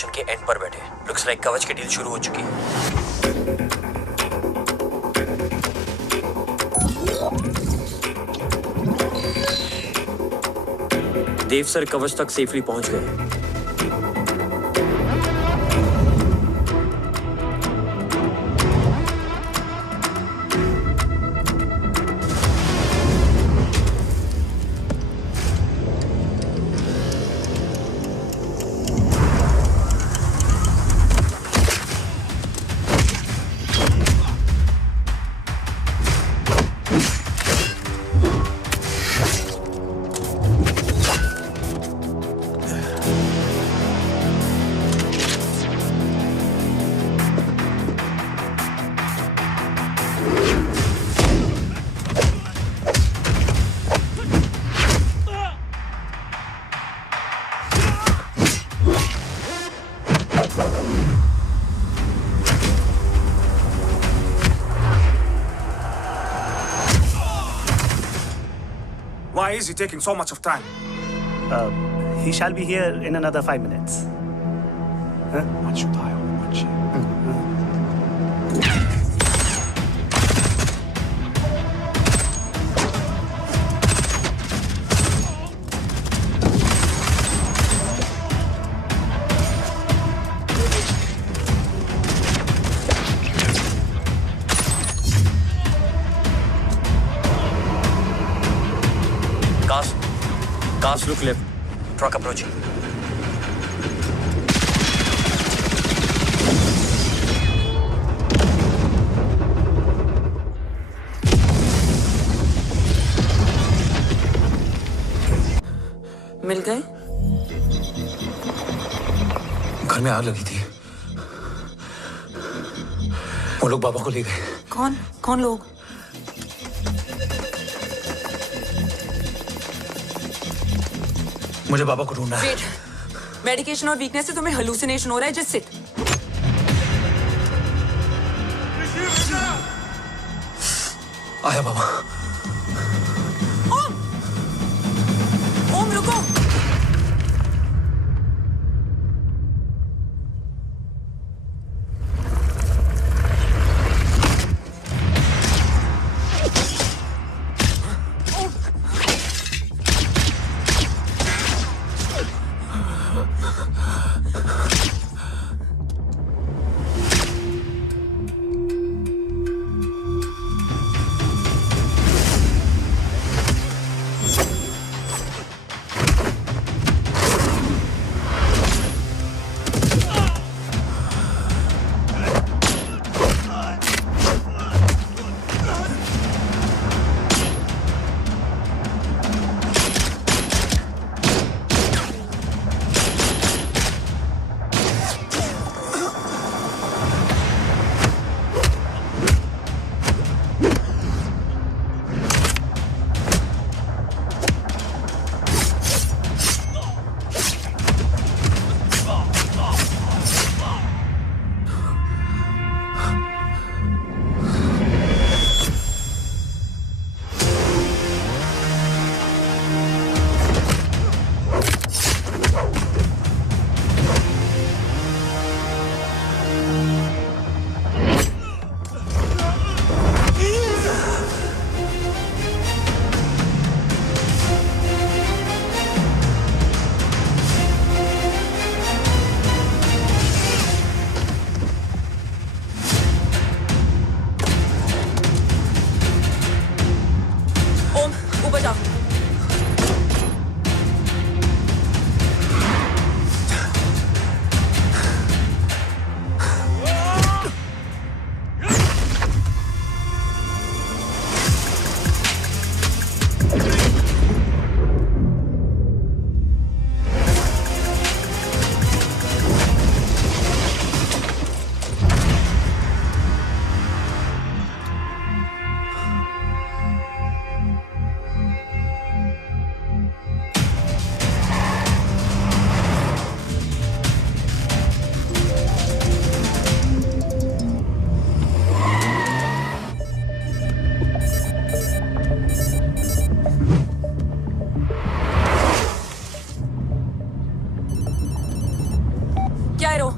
Mission के and पर बैठे। लुक्स लाइक कवच की डील शुरू हो चुकी है। देव सर कवच तक सेफली पहुंच गए। Why is he taking so much of time? He shall be here in another 5 minutes. Huh? Cars look left. Truck approaching. मिल गए? घर में आग लगी थी। वो लोग बाबा को ले गए। कौन? कौन लोग? मुझे बाबा को ढूंढना है। वेट, मेडिकेशन और वीकनेस से तुम्हें हेलुसिनेशन हो रहा है। Just sit. आया बाबा। ओम! ओम रुको। क्या है रो?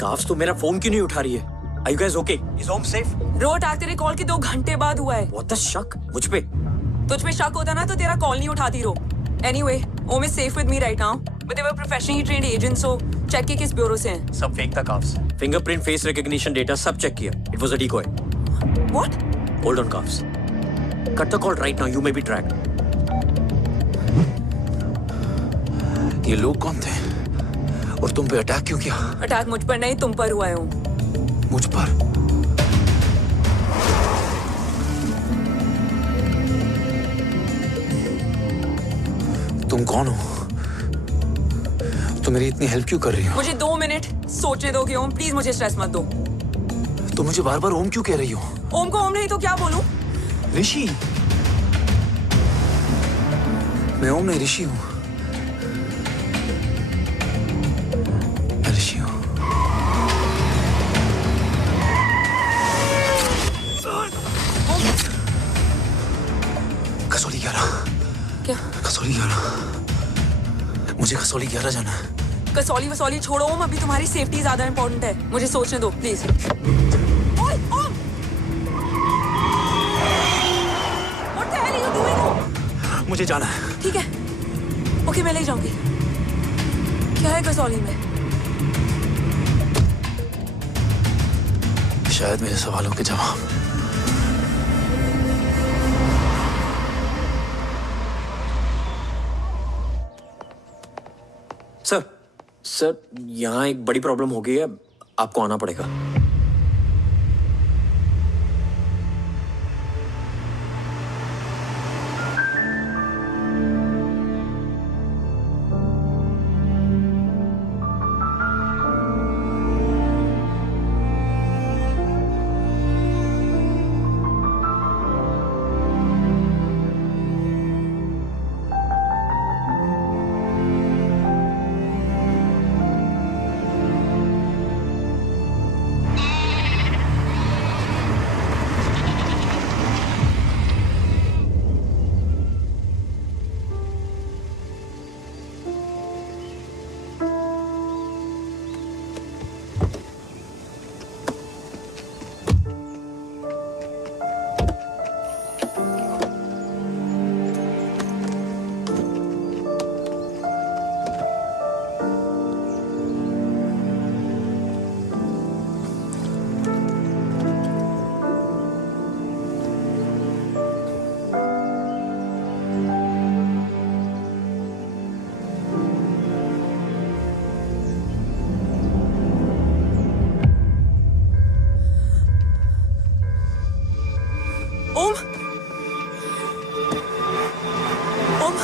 काफ्स तो मेरा फोन क्यों नहीं उठा रही है? Are you guys okay? Is home safe? रो अटैक तेरे कॉल के 2 घंटे बाद हुआ है। What the शक? मुझ पे? तुझ पे शक होता ना तो तेरा कॉल नहीं उठाती रो। Anyway, Om is safe with me right now, but they were professionally trained agents, so check के किस ब्यूरो से हैं? सब फेक था carbs. Fingerprint, face recognition data सब चेक किया। It was a decoy. What? Hold on carbs. Cut the call right now. You may be tracked. ये लोग कौन थे और तुम पे अटैक क्यों किया? अटैक मुझ पर नहीं तुम पर हुआ है ओम। मुझ पर? तुम कौन हो? तुम मेरी इतनी हेल्प क्यों कर रही हो? मुझे 2 मिनट सोचने दोगे ओम? प्लीज मुझे स्ट्रेस मत दो। तुम मुझे बार बार ओम क्यों कह रही हो? ओम को ओम नहीं तो क्या बोलूं? ऋषि। मैं ओम नहीं, ऋषि हूं। मैं ऋषि हूं। कसौली 11। क्या? कसौली 11। मुझे कसौली 11 जाना है। कसौली वसौली छोड़ो ओम, अभी तुम्हारी सेफ्टी ज्यादा इंपॉर्टेंट है। मुझे सोचने दो प्लीज। ओए ओम! What the hell are you doing, ओम? मुझे जाना है। ठीक है, ओके मैं ले जाऊंगी। क्या है कसौली में? शायद मेरे सवालों के जवाब। सर यहाँ एक बड़ी प्रॉब्लम हो गई है, आपको आना पड़ेगा। ओम! ओम!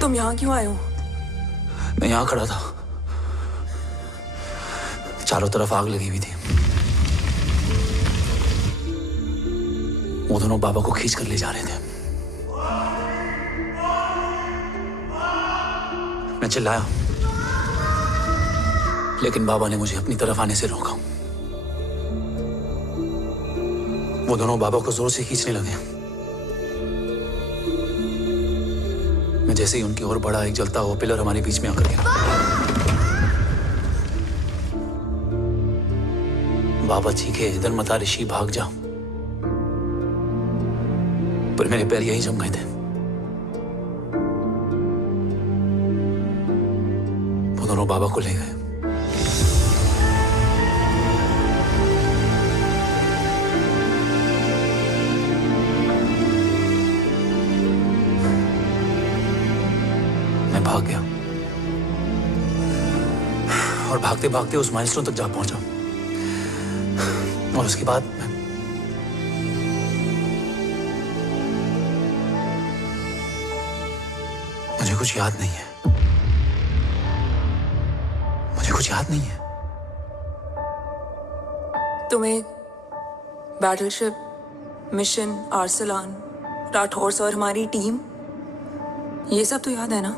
तुम यहाँ क्यों आए हो? मैं यहाँ खड़ा था, चारों तरफ आग लगी हुई थी। वो दोनों बाबा को खींच कर ले जा रहे थे। मैं चिल्लाया, लेकिन बाबा ने मुझे अपनी तरफ आने से रोका। वो दोनों बाबा को जोर से खींचने लगे। मैं जैसे ही उनकी ओर बढ़ा, एक जलता हुआ पिलर हमारे बीच में आकर गिरा। बाबा चीखे, इधर मत आ ऋषि, भाग जा। पर मेरे पैर यही जम गए थे। वो दोनों बाबा को ले गए। मैं भाग गया और भागते भागते उस माइलस्टोन तक जा पहुंचा। और उसके बाद मुझे कुछ याद नहीं है। मुझे कुछ याद नहीं है। तुम्हें बैटलशिप, मिशन, आर्सलान, राठौर और हमारी टीम, ये सब तो याद है ना?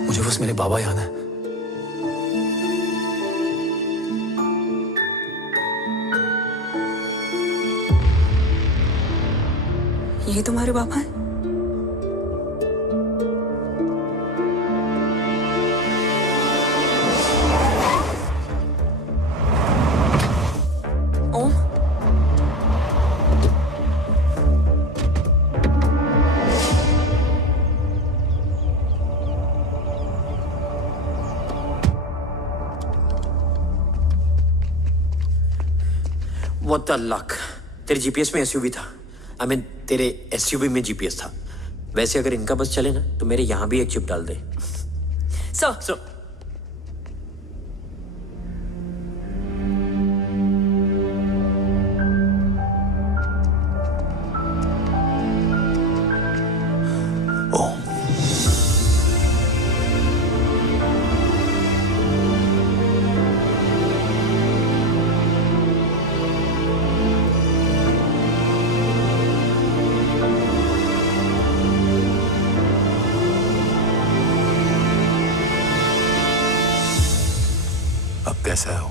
मुझे बस मेरे बाबा याद है। ये तुम्हारे पापा हैं? ओम, What the luck? तेरे जीपीएस में एसयूवी था। I mean, तेरे एसयूवी में जीपीएस था। वैसे अगर इनका बस चले ना तो मेरे यहाँ भी एक चिप डाल दे। सर। अब कैसा है वो?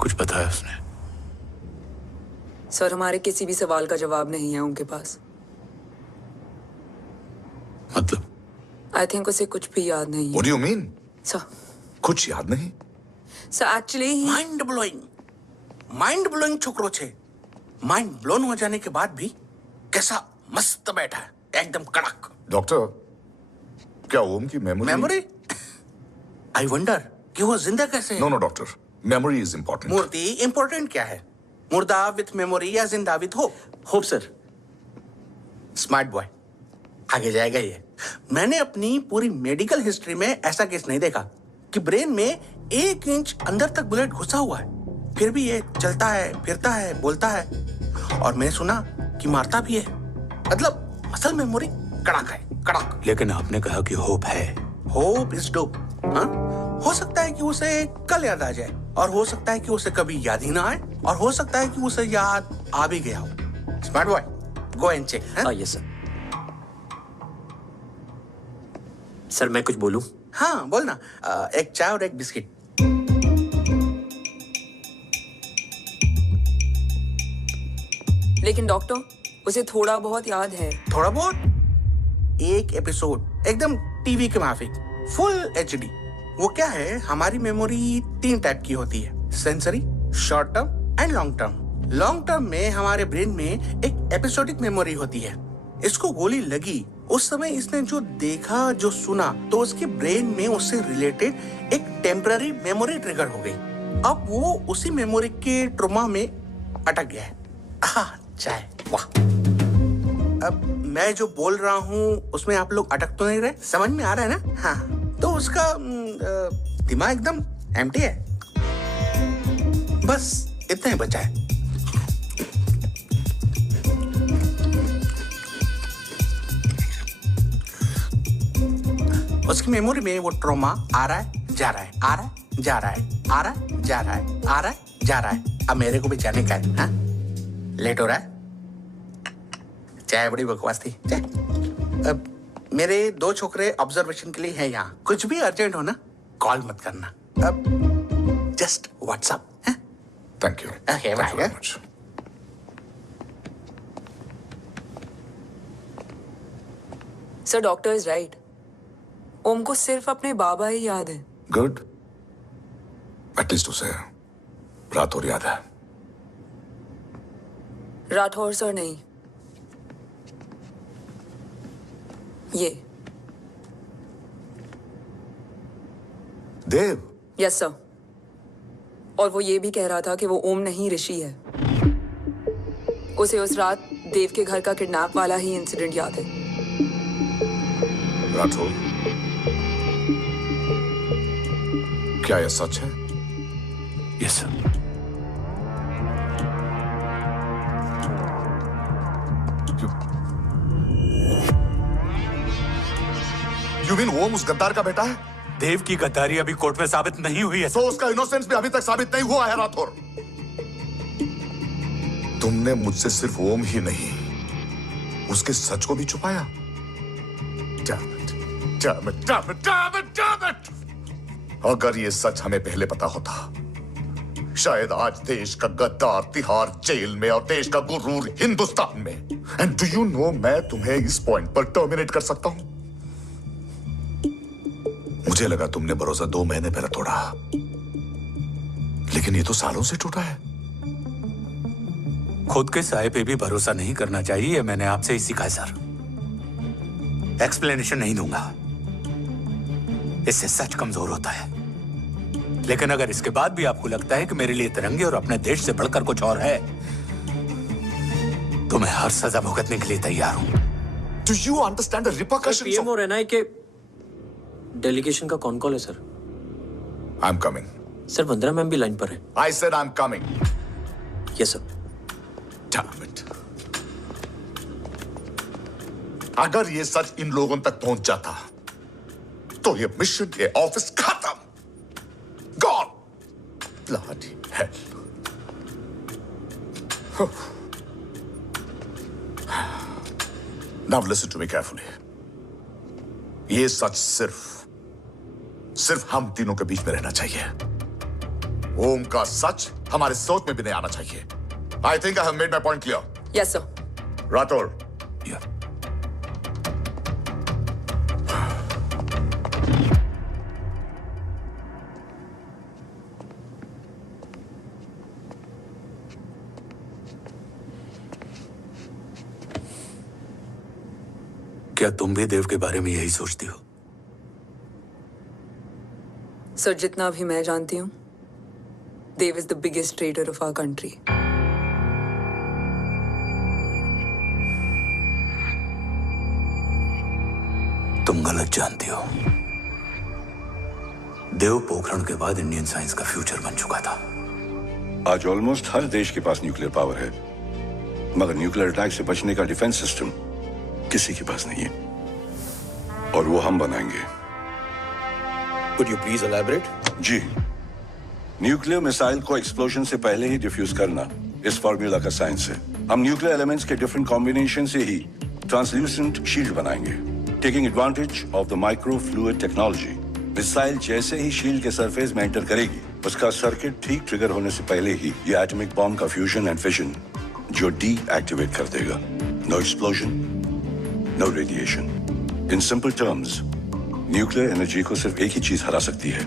कुछ पता है उसने? सर, हमारे किसी भी सवाल का जवाब नहीं है उनके पास। मतलब? आई थिंक उसे कुछ भी याद नहीं है। What do you mean? Sir, कुछ याद नहीं? सर एक्चुअली माइंड ब्लोइंग छोकरो छे। माइंड ब्लोन हो जाने के बाद भी कैसा मस्त बैठा है, एकदम कड़क। डॉक्टर, क्या ओम की मेमोरी? आई वंडर कि वो जिंदा कैसे है? No doctor, memory is important. मूर्ति इंपॉर्टेंट क्या है? मुर्दा विथ मेमोरी या जिंदा with hope? Hope sir. Smart boy, आगे जाएगा ये। मैंने अपनी पूरी मेडिकल हिस्ट्री में ऐसा केस नहीं देखा कि ब्रेन में 1 इंच अंदर तक बुलेट घुसा हुआ है, फिर भी ये चलता है, फिरता है, बोलता है, और मैंने सुना कि मारता भी है। मतलब असल मेमोरी कड़क है, कड़क। लेकिन आपने कहा कि होप है। Hope is dope. हाँ, हो सकता है कि उसे कल याद आ जाए, और हो सकता है कि उसे कभी याद ही ना आए, और हो सकता है कि उसे याद आ भी गया हो। Smart boy, go and check. Yes sir. Sir मैं कुछ बोलूं? हाँ बोलना। एक चाय और एक बिस्किट। लेकिन डॉक्टर, उसे थोड़ा बहुत याद है। थोड़ा बहुत? एक एपिसोड एकदम टीवी के माफिक, फुल एचडी। वो क्या है, हमारी मेमोरी 3 टाइप की होती है, sensory, short term and long term. Long term में हमारे ब्रेन में एक एपिसोडिक मेमोरी होती है। इसको गोली लगी उस समय इसने जो देखा, जो सुना, तो उसके ब्रेन में उससे रिलेटेड एक टेम्पररी मेमोरी ट्रिगर हो गई। अब वो उसी मेमोरी के ट्रॉमा में अटक गया है। चाय। वाह। अब मैं जो बोल रहा हूँ उसमें आप लोग अटक तो नहीं रहे? समझ में आ रहा है ना? हाँ, तो उसका दिमाग एकदम एम्प्टी है। बस इतना ही बचा है। उसकी मेमोरी में वो ट्रॉमा आ रहा है, जा रहा है, आ रहा है, जा रहा है, आ रहा है, जा रहा है, आ रहा है, जा रहा है। अब मेरे को भी जाने का है। हाँ, लेट हो रहा है। चाय बड़ी बकवास थी। चाय। अब मेरे 2 छोकरे ऑब्जर्वेशन के लिए हैं यहाँ। कुछ भी अर्जेंट हो ना, कॉल मत करना। अब just WhatsApp. Thank you. Okay, bye, very yeah. Much. Sir doctor is right. Om को सिर्फ अपने बाबा ही याद है। गुड। एटलीस्ट उसे रात और याद है। राठौर सर नहीं, ये। देव। Yes sir. और वो ये भी कह रहा था कि वो ओम नहीं ऋषि है। उसे उस रात देव के घर का किडनैप वाला ही इंसिडेंट याद है। राठौर, क्या यह सच है? Yes sir. यू मीन ओम उस गद्दार का बेटा है? देव की गद्दारी अभी कोर्ट में साबित नहीं हुई है। तो उसका इनोसेंस भी अभी तक साबित नहीं हुआ है राठौर। तुमने मुझसे सिर्फ ओम ही नहीं, उसके सच को भी छुपाया। Damn it, damn it, damn it, damn it, damn it! अगर ये सच हमें पहले पता होता, शायद आज देश का गद्दार तिहाड़ जेल में और देश का गुरूर हिंदुस्तान में। एंड डू यू नो, मैं तुम्हें इस पॉइंट पर टर्मिनेट कर सकता हूं। मुझे लगा तुमने भरोसा 2 महीने पहले तोड़ा, लेकिन ये तो सालों से टूटा है। खुद के साये पे भी भरोसा नहीं करना चाहिए, मैंने आपसे ही सीखा है सर। एक्सप्लेनेशन नहीं दूंगा, इससे सच कमजोर होता है। लेकिन अगर इसके बाद भी आपको लगता है कि मेरे लिए तिरंगे और अपने देश से बढ़कर कुछ और है, तो मैं हर सजा भुगतने के लिए तैयार हूं। Do you understand the repercussions PM of... और एनआई के डेलीगेशन का कौन कॉल है sir? I'm coming. Sir Vandana ma'am भी लाइन पर है। I said I'm coming. Yes sir. Damn it. अगर ये सच इन लोगों तक पहुंच जाता, तो ये मिशन, ये ऑफिस खत्म। Gone. Bloody hell. Now listen to me carefully. ये सच सिर्फ हम तीनों के बीच में रहना चाहिए। ओम का सच हमारे सोच में भी नहीं आना चाहिए। I think I have made my point clear. Yes sir. Rathore, Yeah. क्या तुम भी देव के बारे में यही सोचती हो? सर जितना भी मैं जानती हूँ, Dev is the biggest trader of our country. तुम गलत जानती हो। देव पोखरण के बाद इंडियन साइंस का फ्यूचर बन चुका था। आज ऑलमोस्ट हर देश के पास न्यूक्लियर पावर है, मगर न्यूक्लियर अटैक से बचने का डिफेंस सिस्टम किसी के पास नहीं है, और वो हम बनाएंगे। Could you please elaborate? जी, न्यूक्लियर मिसाइल को एक्सप्लोजन से पहले ही डिफ्यूज करना इस फॉर्मूला का साइंस है। हम न्यूक्लियर एलिमेंट्स के डिफरेंट कॉम्बिनेशन से ही ट्रांसल्यूसेंट शील्ड बनाएंगे, taking advantage of the micro fluid technology. Missile जैसे ही शील्ड के सरफेस में एंटर करेगी, उसका सर्किट ठीक ट्रिगर होने से पहले ही ये एटॉमिक बॉम्ब का फ्यूजन एंड फिशन जो डीएक्टिवेट कर देगा। No explosion, no radiation. In simple terms, nuclear energy को सिर्फ एक ही चीज हरा सकती है,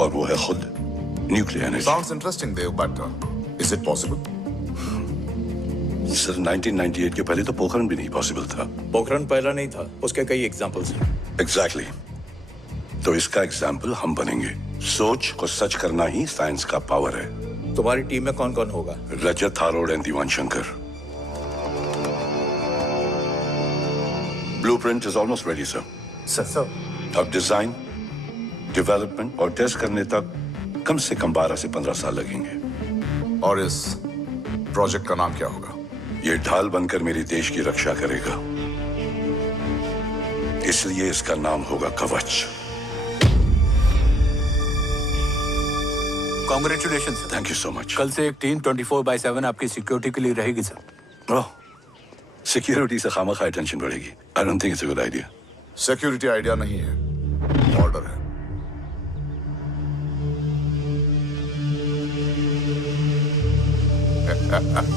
और वो है खुद nuclear energy. Sounds interesting, Dev, but is it possible? Sir 1998 के पहले तो पोखरण भी नहीं पॉसिबल था। पोखरण पहला नहीं था, उसके कई एग्जांपल्स हैं। एग्जैक्टली। तो इसका एग्जाम्पल हम बनेंगे। सोच को सच करना ही साइंस का पावर है। तुम्हारी टीम में कौन कौन होगा? Rajat, Harold and Diwan Shankar. Blueprint is almost ready sir. Sir अब डिजाइन, डेवलपमेंट और टेस्ट करने तक कम से कम 12 से 15 साल लगेंगे। और इस प्रोजेक्ट का नाम क्या होगा? ये ढाल बनकर मेरे देश की रक्षा करेगा, इसलिए इसका नाम होगा कवच। Congratulation sir. Thank you so much. कल से एक टीम 24/7 आपकी सिक्योरिटी के लिए रहेगी सर। ओह, सिक्योरिटी से खामखा टेंशन बढ़ेगी। I don't think it's a good idea. Security idea नहीं है, ऑर्डर है।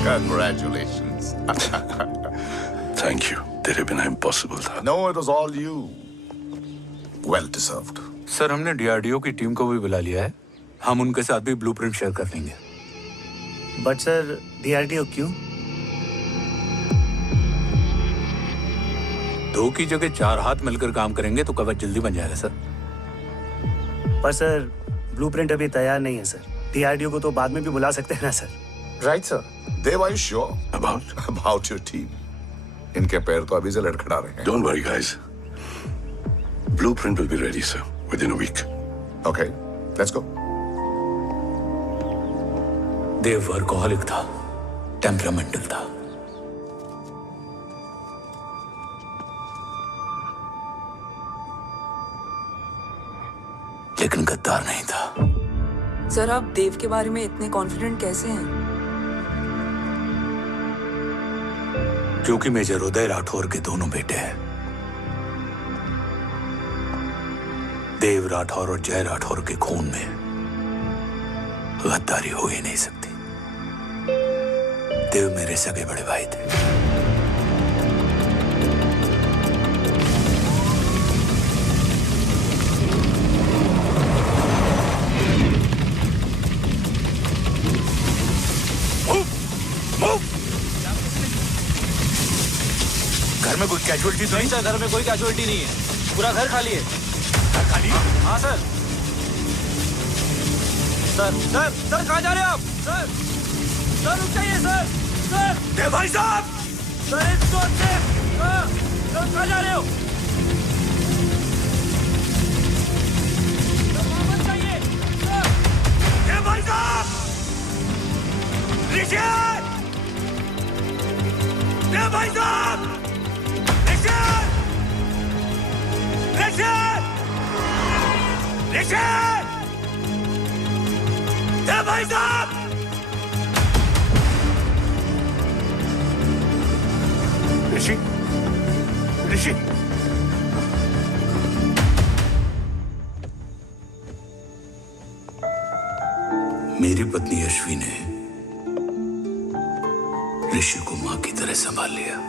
Congratulations. थैंक यू, तेरे बिना इम्पॉसिबल था। No, it was all you. Well deserved. Sir हमने डीआरडीओ की टीम को भी बुला लिया है, हम उनके साथ भी ब्लूप्रिंट शेयर कर लेंगे। बट सर DRDO क्यों? 2 की जगह 4 हाथ मिलकर काम करेंगे तो कवच जल्दी बन जाएगा सर। पर सर ब्लूप्रिंट अभी तैयार नहीं है सर। DRDO को तो बाद में भी बुला सकते हैं ना sir. Right, sir. Dev, are you sure about your team? इनके पैर तो अभी से लड़खड़ा रहे हैं। Don't worry, guys. Blueprint will be ready, sir, within a week. Okay, let's go. Dev workaholic था, टेम्परामेंटल था। लेकिन गद्दार नहीं था। सर आप देव के बारे में इतने कॉन्फिडेंट कैसे हैं? क्योंकि मेजर उदय राठौर के दोनों बेटे हैं। देव राठौर और जय राठौर के खून में गद्दारी हो ही नहीं सकती। देव मेरे सगे बड़े भाई थे। घर में कोई कैजुअलिटी तो नहीं? सर घर में कोई कैजुअलिटी नहीं है, पूरा घर खाली है। घर खाली? हाँ सर। सर सर सर कहाँ जा रहे हो आप? सर सर रुक जाइए सर। सर देव भाई साहब! सर इस रोड से सर कहाँ जा रहे हो? सर वापस जाइए सर। देव भाई साहब! ऋषि! देव भाई साहब! भाई साहब! ऋषि! ऋषि! मेरी पत्नी अश्वी ने ऋषि को मां की तरह संभाल लिया।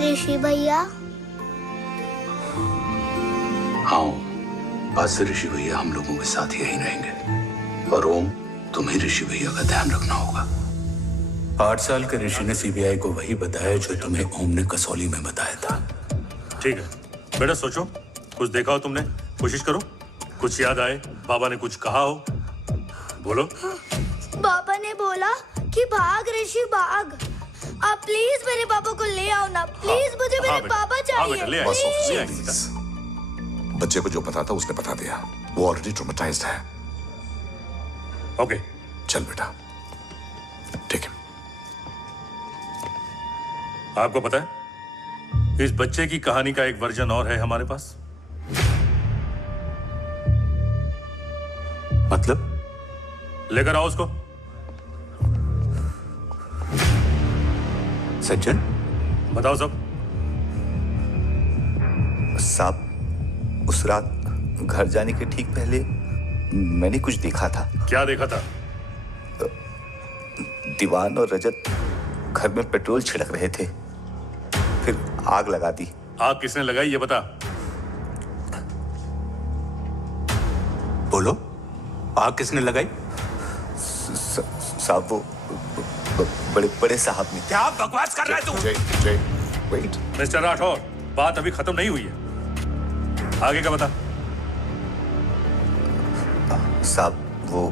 ऋषि भैया। हाँ, आज से ऋषि भैया हम लोगों के साथ यहीं रहेंगे। और ओम, तुम्हें ऋषि भैया का ध्यान रखना होगा। 8 साल के ऋषि ने सीबीआई को वही बताया जो तुम्हें ओम ने कसौली में बताया था। ठीक है बेटा, सोचो, कुछ देखा हो तुमने, कोशिश करो, कुछ याद आए, बाबा ने कुछ कहा हो, बोलो। बाबा ने बोला कि भाग ऋषि भाग। आप प्लीज मेरे पापा को ले आओ ना, प्लीज। मुझे मेरे पापा चाहिए। प्लीज। बच्चे को जो पता था उसने बता दिया, वो ऑलरेडी ट्रॉमेटाइज्ड है। ओके चल बेटा, ठीक है। आपको पता है इस बच्चे की कहानी का एक वर्जन और है हमारे पास। मतलब? लेकर आओ उसको। सज्जन, बताओ सब। साहब, उस रात घर जाने के ठीक पहले मैंने कुछ देखा था। क्या देखा था? दीवान और रजत घर में पेट्रोल छिड़क रहे थे, फिर आग लगा दी। आग किसने लगाई ये बता। बोलो, आग किसने लगाई? साहब, वो बड़े बड़े साहब ने। क्या बकवास कर रहा है तू? जय, वेट। मिस्टर राठौर, बात अभी खत्म नहीं हुई है। आगे का बता। साहब वो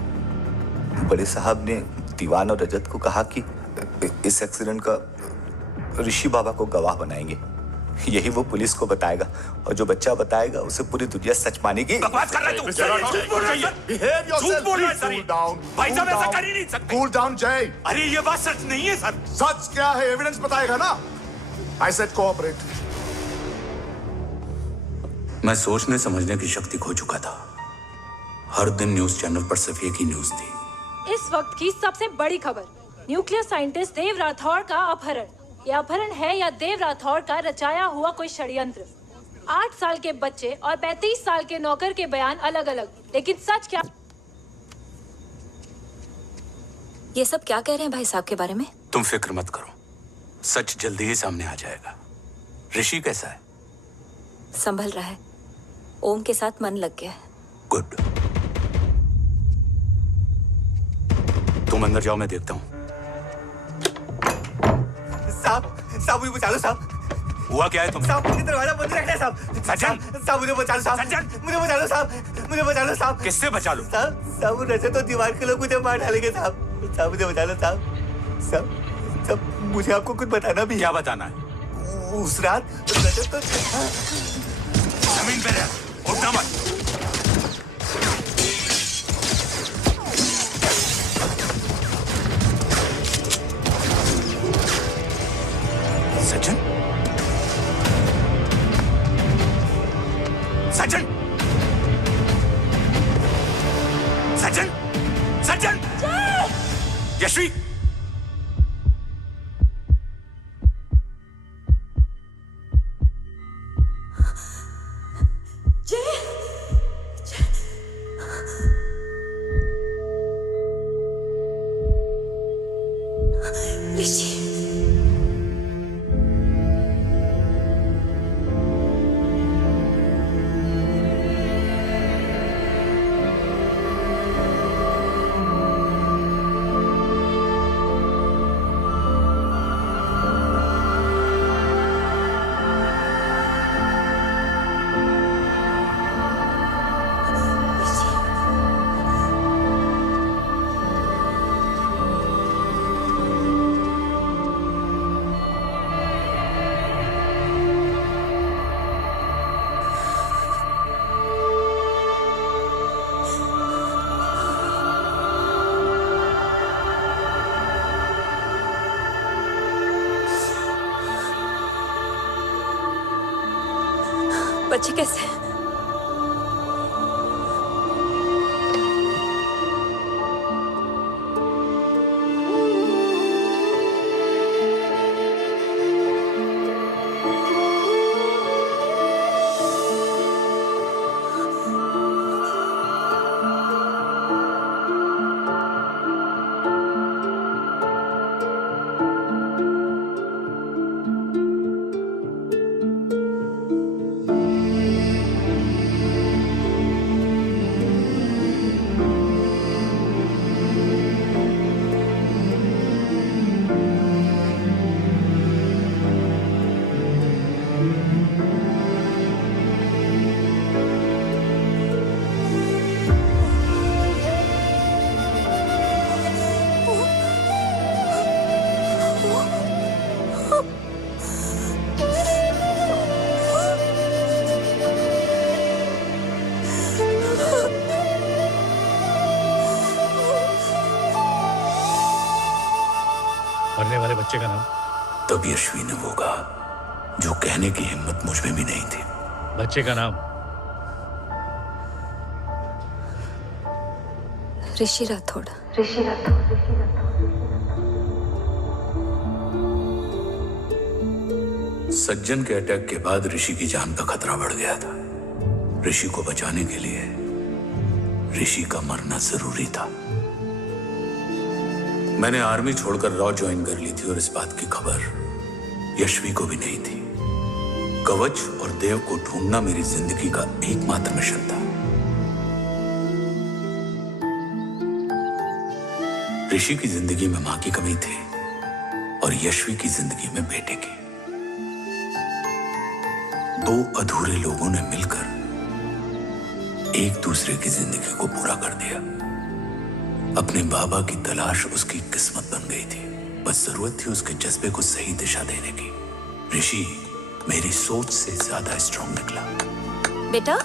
बड़े साहब ने दीवान और रजत को कहा कि इस एक्सीडेंट का ऋषि बाबा को गवाह बनाएंगे। यही वो पुलिस को बताएगा और जो बच्चा बताएगा उसे पूरी दुनिया सच मानेगी। बकवास कर रहा है तू। झूठ बोल रहा है। झूठ बोल रहा है सर। भाई साहब ऐसा कर ही नहीं सकते। कूल डाउन जय। अरे ये बात सच नहीं है सर। सच क्या है एविडेंस बताएगा ना। I said cooperate. मैं सोचने समझने की शक्ति खो चुका था। हर दिन न्यूज चैनल पर सिर्फ एक ही न्यूज थी। इस वक्त की सबसे बड़ी खबर, न्यूक्लियर साइंटिस्ट देव राठौड़ का अपहरण। यह अपहरण है या देव राठौड़ का रचाया हुआ कोई षड्यंत्र। 8 साल के बच्चे और 35 साल के नौकर के बयान अलग अलग, लेकिन सच क्या? ये सब क्या कह रहे हैं भाई साहब के बारे में? तुम फिक्र मत करो, सच जल्दी ही सामने आ जाएगा। ऋषि कैसा है? संभल रहा है। ओम के साथ मन लग गया है। गुड। तुम अंदर जाओ, मैं देखता हूँ। साहब मुझे बचा लो साहब। हुआ क्या है तुम? साहब मुझे दरवाजा बंद रखना है साहब। सज्जन, साहब मुझे बचा लो साहब। सज्जन, मुझे बचा लो साहब। मुझे बचा लो साहब। किससे बचा लो? साहब रजत तो दीवार के लोग मुझे मार डालेंगे साहब। साहब मुझे बचा लो साहब। साहब मुझे आपको कुछ बताना भी है। क्या बताना है? उस रात रजत तो जमीन पे रह, उठना मत। सज्जन, सज्जन, सज्जन, सज्जन, यशवी, बच्चे कैसे हैं? मरने वाले बच्चे का नाम? तब यशवी ने वो कहा जो कहने की हिम्मत मुझ में भी नहीं थी। बच्चे का नाम? ऋषि राठौड़। सज्जन के अटैक के बाद ऋषि की जान का खतरा बढ़ गया था। ऋषि को बचाने के लिए ऋषि का मरना जरूरी था। मैंने आर्मी छोड़कर रॉ ज्वाइन कर ली थी और इस बात की खबर यशवी को भी नहीं थी। कवच और देव को ढूंढना मेरी जिंदगी का एकमात्र मिशन था। ऋषि की जिंदगी में मां की कमी थी और यशवी की जिंदगी में बेटे की। दो अधूरे लोगों ने मिलकर एक दूसरे की जिंदगी को पूरा कर दिया। अपने बाबा की तलाश उसकी किस्मत बन गई थी, बस जरूरत थी उसके जज्बे को सही दिशा देने की। ऋषि मेरी सोच से ज्यादा स्ट्रांग निकला। बेटा,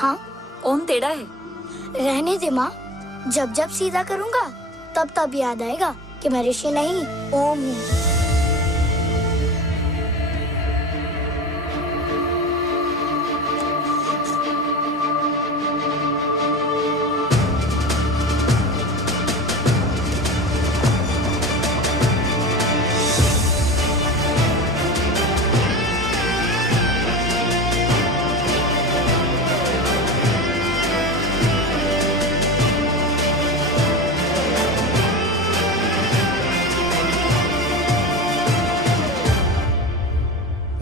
हाँ ओम टेढ़ा है। रहने दे माँ, जब जब सीधा करूँगा तब तब याद आएगा कि मैं ऋषि नहीं ओम हूँ।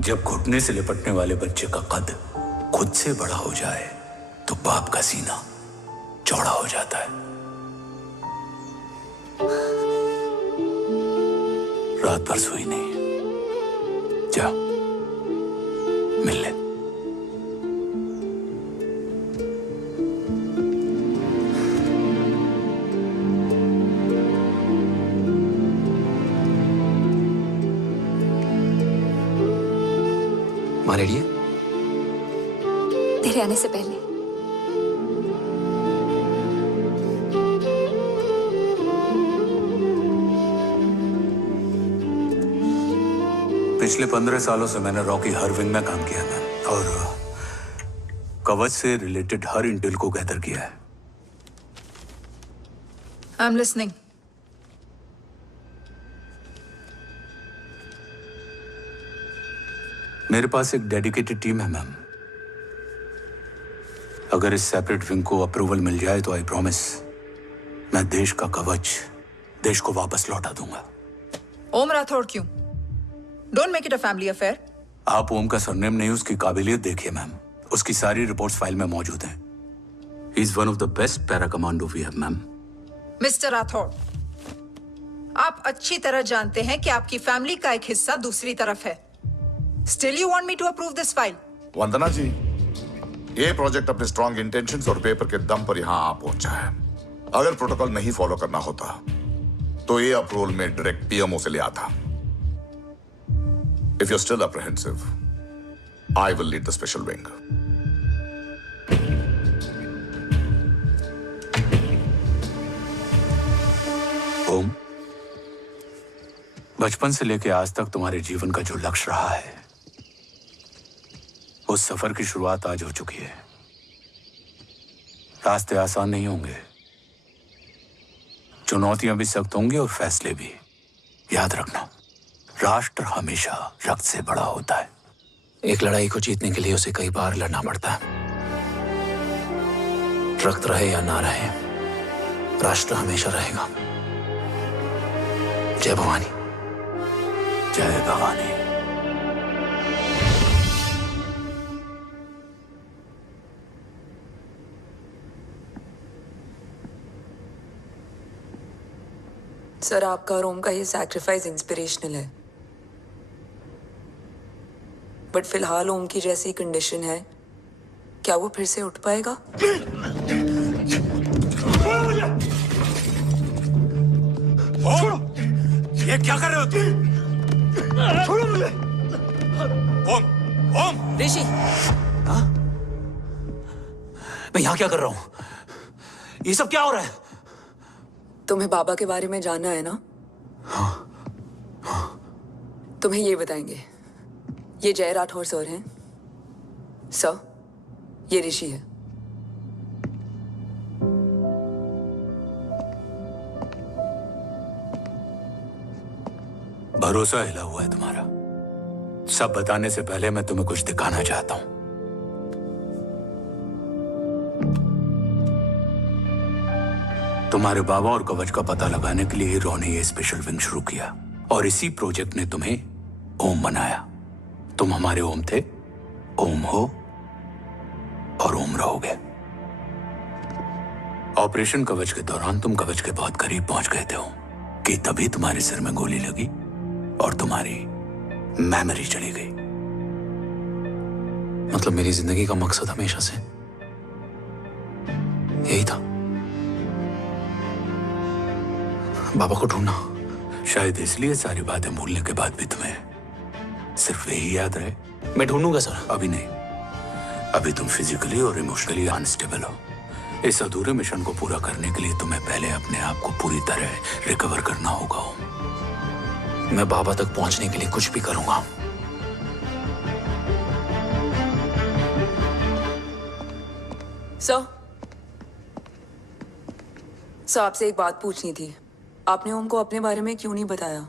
जब घुटने से लिपटने वाले बच्चे का कद खुद से बड़ा हो जाए तो बाप का सीना चौड़ा हो जाता है। रात भर सोई नहीं, जा मिल ले। माँ रेडी है? तेरे आने से पहले। पिछले 15 सालों से मैंने रॉकी हर विंग में काम किया है और कवच से रिलेटेड हर इंटेल को गैदर किया है। I am listening. मेरे पास एक डेडिकेटेड टीम है मैम। अगर इस सेपरेट विंग को अप्रूवल मिल जाए तो आई प्रॉमिस मैं देश का कवच देश को वापस लौटा दूंगा। ओम राठौड़ क्यों? Don't make it a family affair. आप ओम का सरनेम नहीं, उसकी काबिलियत देखिए मैम। उसकी सारी रिपोर्ट्स फाइल में मौजूद हैं। He is one of the best para commando we have ma'am. Mister Rathore, आप अच्छी तरह जानते हैं कि आपकी फैमिली का एक हिस्सा दूसरी तरफ है। Still you want me to approve this file? वंदना जी, ये प्रोजेक्ट अपने स्ट्रॉन्ग इंटेंशंस और पेपर के दम पर यहाँ आ पहुंचा है। अगर प्रोटोकॉल नहीं फॉलो करना होता तो ये अप्रूवल में डायरेक्ट पीएमओ से ले आता। If you're still apprehensive, I will lead the special wing. ओम, बचपन से लेकर आज तक तुम्हारे जीवन का जो लक्ष्य रहा है, उस सफर की शुरुआत आज हो चुकी है। रास्ते आसान नहीं होंगे, चुनौतियां भी सख्त होंगी और फैसले भी। याद रखना, राष्ट्र हमेशा रक्त से बड़ा होता है। एक लड़ाई को जीतने के लिए उसे कई बार लड़ना पड़ता है। रक्त रहे या ना रहे, राष्ट्र हमेशा रहेगा। जय भवानी। जय भवानी। सर, आपका और ओम का ये सैक्रिफाइस इंस्पिरेशनल है, बट फिलहाल ओम की जैसी कंडीशन है, क्या वो फिर से उठ पाएगा? छोड़ो! ये क्या कर रहे हो तुम? छोड़ो मुझे! ओम! ऋषि! हाँ? मैं यहाँ क्या कर रहा हूँ? ये सब क्या हो रहा है? तुम्हें बाबा के बारे में जानना है ना? तुम्हें ये बताएंगे। ये जय राठौर सर हैं। सर, ये ऋषि है। भरोसा हिला हुआ है तुम्हारा। सब बताने से पहले मैं तुम्हें कुछ दिखाना चाहता हूं। तुम्हारे बाबा और कवच का पता लगाने के लिए रॉ ने ये स्पेशल विंग शुरू किया और इसी प्रोजेक्ट ने तुम्हें ओम बनाया। तुम हमारे ओम थे, ओम हो और ओम रहोगे। ऑपरेशन कवच के दौरान तुम कवच के बहुत करीब पहुंच गए थे कि तभी तुम्हारे सिर में गोली लगी और तुम्हारी मेमोरी चली गई। मतलब मेरी जिंदगी का मकसद हमेशा से यही था। बाबा को ढूंढना। शायद इसलिए सारी बातें भूलने के बाद भी तुम्हें सिर्फ यही याद रहे। मैं ढूंढूंगा सर। अभी नहीं, अभी तुम फिजिकली और इमोशनली अनस्टेबल हो। इस अधूरे मिशन को पूरा करने के लिए तुम्हें पहले अपने आप को पूरी तरह रिकवर करना होगा। मैं बाबा तक पहुंचने के लिए कुछ भी करूंगा। सर आपसे एक बात पूछनी थी। आपने ओम को अपने बारे में क्यों नहीं बताया?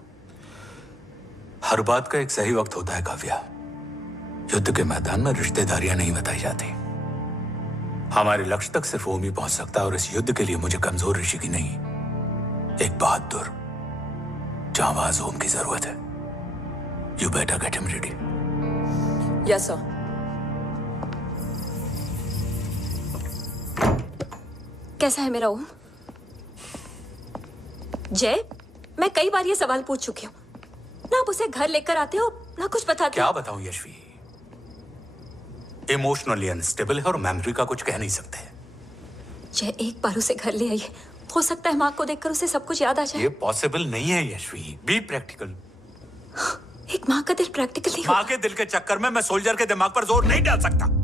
हर बात का एक सही वक्त होता है काव्या। युद्ध के मैदान में रिश्तेदारियां नहीं बताई जाती। हमारे लक्ष्य तक सिर्फ ओम ही पहुंच सकता है, और इस युद्ध के लिए मुझे कमजोर ऋषि की नहीं, एक बहादुर जांबाज ओम की जरूरत है। You better get him ready. Yes sir. कैसा है मेरा ओम? जय, मैं कई बार ये सवाल पूछ चुकी हूँ। ना आप उसे घर लेकर आते हो, ना कुछ बताते क्या हो। बताऊं यशवी, इमोशनली अनस्टेबल है और मेमोरी का कुछ कह नहीं सकते। जय, एक बार उसे घर ले आइए। हो सकता है माँ को देखकर उसे सब कुछ याद आ जाए। ये पॉसिबल नहीं है यशवी। Be practical. एक माँ का दिल प्रैक्टिकल नहीं माँ के दिल के चक्कर में मैं सोल्जर के दिमाग पर जोर नहीं डाल सकता।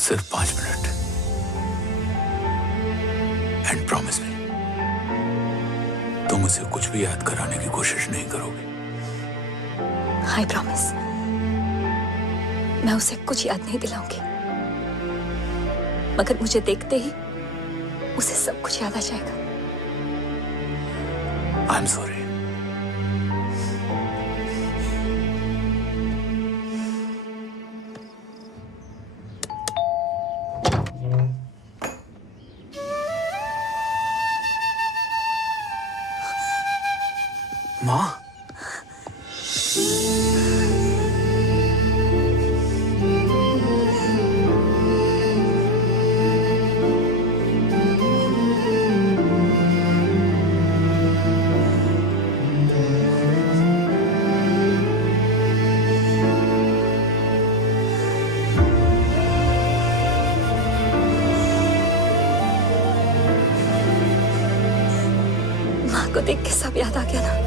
सिर्फ 5 मिनट। एंड प्रॉमिस मी, तुम उसे कुछ भी याद कराने की कोशिश नहीं करोगे। आई प्रॉमिस, मैं उसे कुछ याद नहीं दिलाऊंगी, मगर मुझे देखते ही उसे सब कुछ याद आ जाएगा। I am sorry. माँ, माँ को देख के सब याद आ गया ना।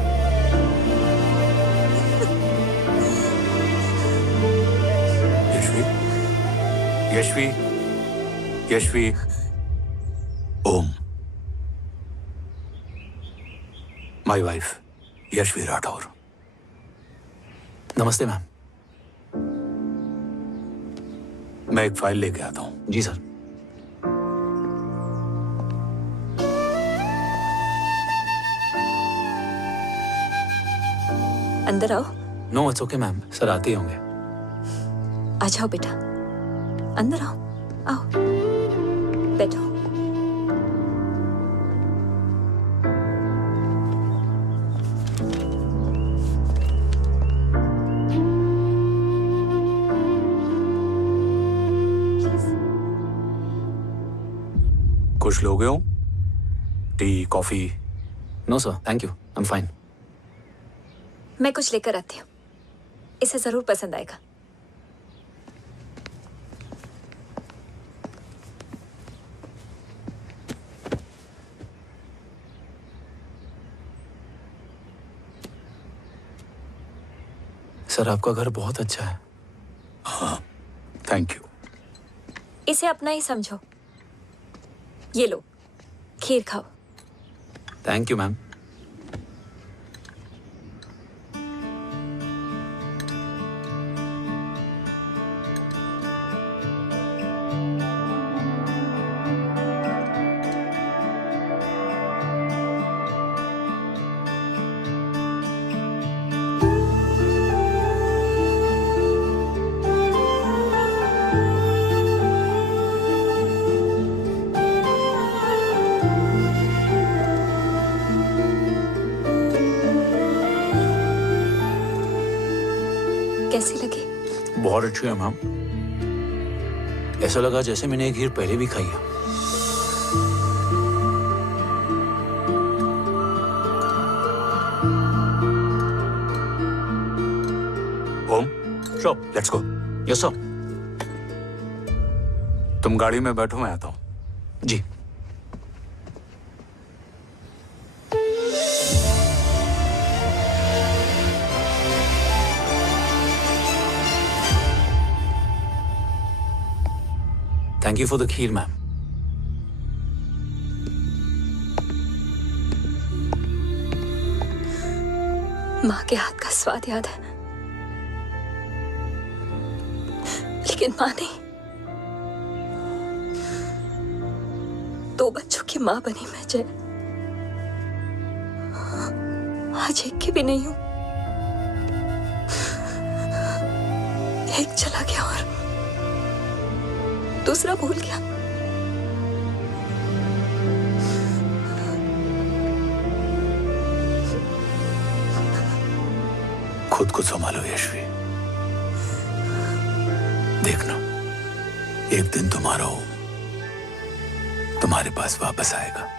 Yashvi, Yashvi, Om, my wife Yashvi Rathore. नमस्ते मैम। मैं एक फाइल लेके आता हूँ। जी सर। अंदर आओ। No it's okay ma'am, sir आते ही होंगे। आ जाओ बेटा, अंदर आओ। आओ, बैठो। कुछ लोगे हो? Tea, coffee? No sir, thank you, I am fine. मैं कुछ लेकर आती हूँ, इसे जरूर पसंद आएगा। सर आपका घर बहुत अच्छा है। हाँ, थैंक यू। इसे अपना ही समझो। ये लो, खीर खाओ। Thank you ma'am. कैसी लगी? बहुत अच्छी है मैम। ऐसा लगा जैसे मैंने एक खीर पहले भी खाई है। Om, so, let's go. Yes sir. तुम गाड़ी में बैठो, मैं आता हूं। जी। Thank you for the kheer, ma'am. माँ के हाथ का स्वाद याद है, लेकिन माँ नहीं। 2 बच्चों की माँ बनी मैं जय। आज एक की भी नहीं हूं। एक चला गया और दूसरा भूल गया। खुद को संभालो यशवी। देखना, एक दिन तुम्हारा हो तुम्हारे पास वापस आएगा।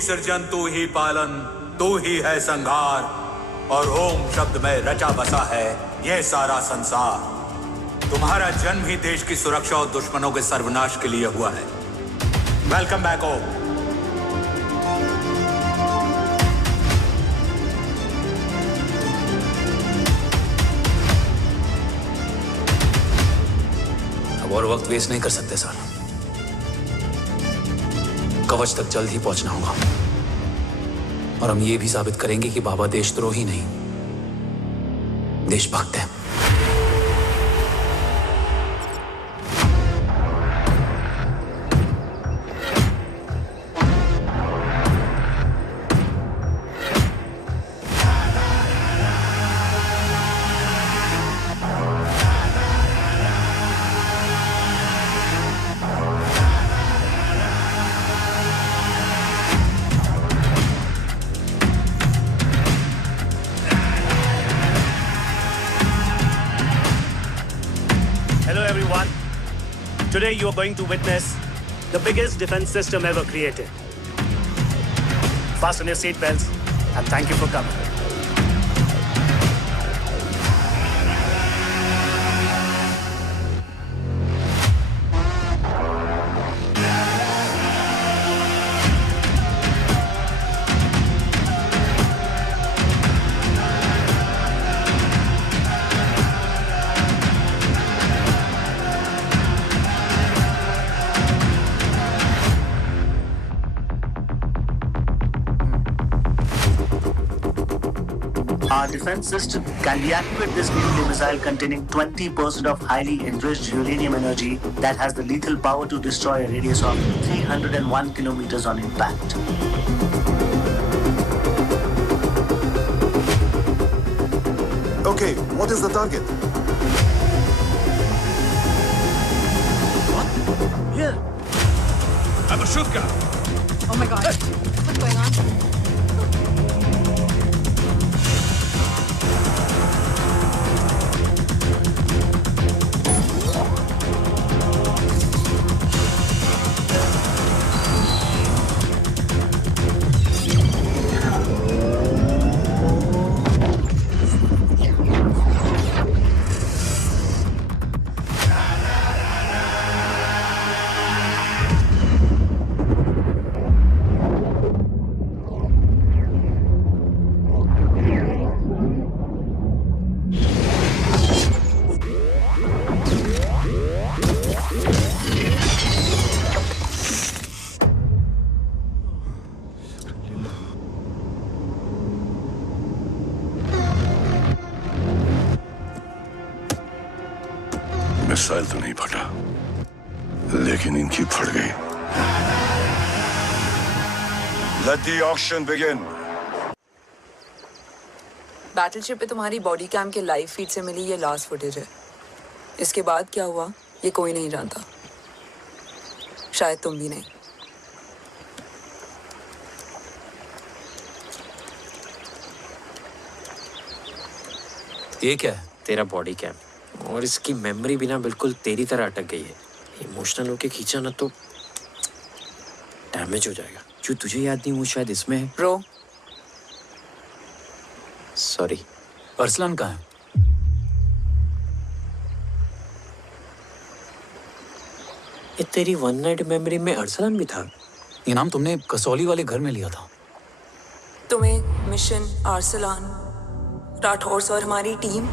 सृजन तू ही पालन, तू ही है संहार, और ओम शब्द में रचा बसा है ये सारा संसार। तुम्हारा जन्म ही देश की सुरक्षा और दुश्मनों के सर्वनाश के लिए हुआ है। वेलकम बैक ओम। अब और वक्त वेस्ट नहीं कर सकते सर। कवच तक जल्द ही पहुंचना होगा, और हम ये भी साबित करेंगे कि बाबा देशद्रोही नहीं, देशभक्त है। Today you are going to witness the biggest defense system ever created. Fasten your seat belts and thank you for coming. Our defense system can deactivate this nuclear missile containing 20% of highly enriched uranium energy that has the lethal power to destroy a radius of 301 kilometers on impact. Okay, what is the target? Here. I'm a shooter. Oh my God. What's going on? Missile तो नहीं फटा, लेकिन इनकी फट गई। Let the auction begin. Battleship पे तुम्हारी body cam के लाइव फीड से मिली ये लास्ट फुटेज है। इसके बाद क्या हुआ ये कोई नहीं जानता, शायद तुम भी नहीं। ये क्या है? तेरा बॉडी कैम, और इसकी मेमोरी भी ना बिल्कुल तेरी तरह अटक गई है। इमोशनल होके खींचा ना तो डैमेज हो जाएगा। जो तुझे याद नहीं वो शायद इसमें है। रो सॉरी। अरसलान कहाँ है? ये तेरी वन नाइट मेमोरी में अरसलान भी था? ये नाम तुमने कसौली वाले घर में लिया था। तुम्हें मिशन आर्सलान, राठौर और हमारी टीम।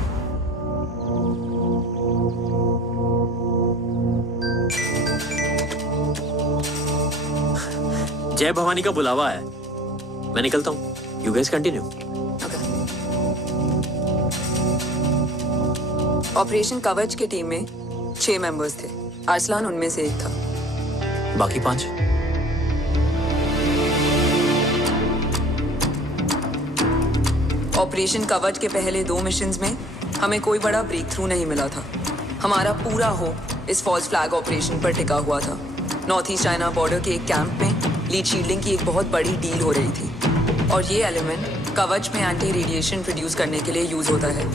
जय भवानी का बुलावा है, मैं निकलता हूँ। You guys continue. ऑपरेशन कवच की टीम में 6 मेंबर्स थे, अरसलान उनमें से एक था। बाकी 5? ऑपरेशन कवच के पहले 2 मिशंस में हमें कोई बड़ा ब्रेक थ्रू नहीं मिला था। हमारा पूरा होप इस फॉल्स फ्लैग ऑपरेशन पर टिका हुआ था। नॉर्थ ईस्ट चाइना बॉर्डर के एक कैंप में लीड शील्डिंग की एक बहुत बड़ी डील हो रही थी, और ये एलिमेंट कवच में एंटी रेडिएशन प्रोड्यूस करने के लिए यूज होता है।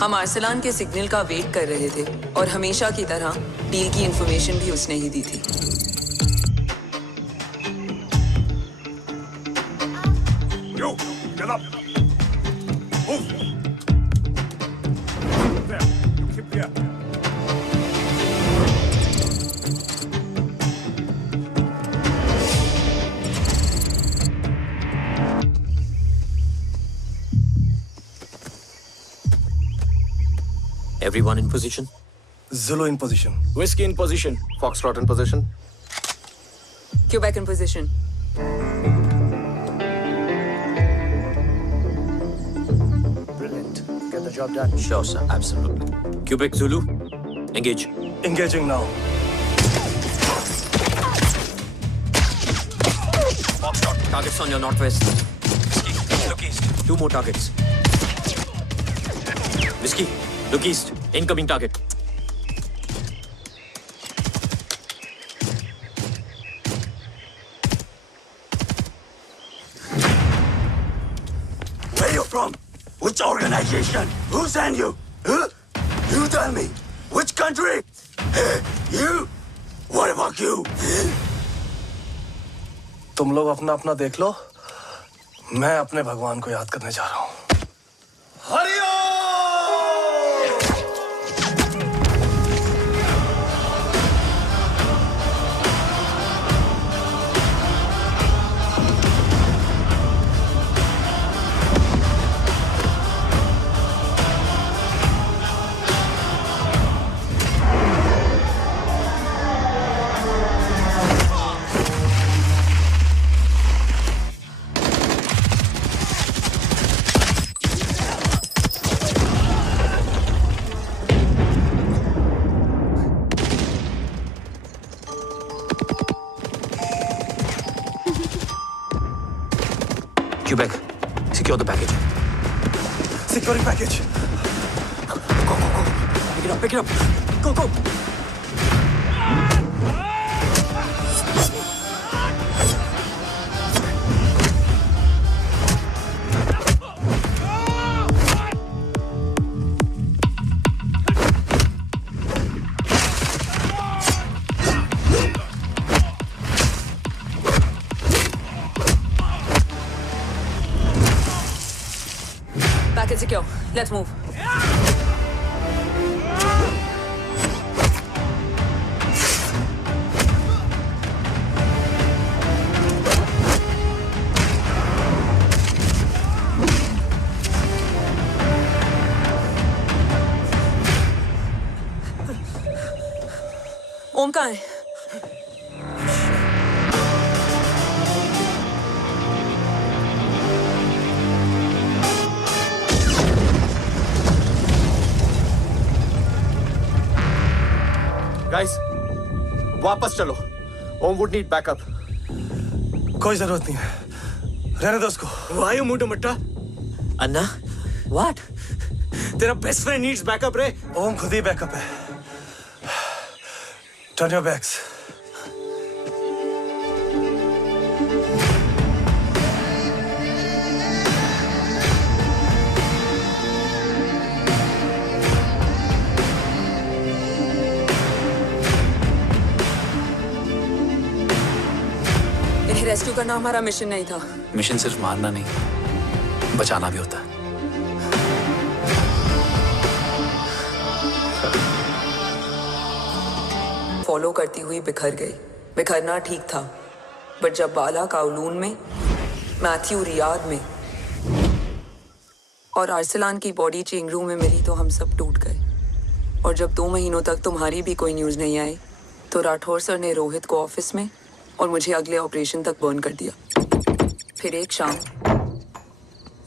हम अरसलान के सिग्नल का वेट कर रहे थे, और हमेशा की तरह डील की इंफॉर्मेशन भी उसने ही दी थी। Yo, get up. Move. There. You keep there. Everyone in position? Zulu in position. Whiskey in position. Foxtrot in position. Quebec in position. Brilliant. Get the job done. Sure, sir. Absolutely. Quebec Zulu, engage. Engaging now. Foxtrot, targets on your northwest. Whiskey, look east. 2 more targets. Whiskey, look east. Incoming target. Where you from? Which organization? Who sent you? Huh? You tell me. Which country? Hey, you? What about you? तुम लोग अपना अपना देख लो, मैं अपने भगवान को याद करने जा रहा हूँ। Quebec, secure the package. Securing package. Pick it up, pick it up. Go, go. Package secure. Let's move. ओम कहाँ है? गाइस, वापस चलो। ओम वुड नीड बैकअप। कोई जरूरत नहीं है, रहने दो उसको। वायु मुंडो मट्टा। अन्ना, व्हाट? तेरा बेस्ट फ्रेंड नीड्स बैकअप रे। ओम खुद ही बैकअप है। Turn your backs. इन्हें रेस्क्यू करना हमारा मिशन नहीं था। मिशन सिर्फ मारना नहीं, बचाना भी होता है। फॉलो करती हुई बिखर गई। बिखरना ठीक था, बट जब बाला काउलून में, मैथ्यू रियाद में और आर्सलान की बॉडी चेंज रूम में मिली तो हम सब टूट गए। और जब 2 महीनों तक तुम्हारी भी कोई न्यूज़ नहीं आई तो राठौर सर ने रोहित को ऑफिस में और मुझे अगले ऑपरेशन तक बर्न कर दिया। फिर एक शाम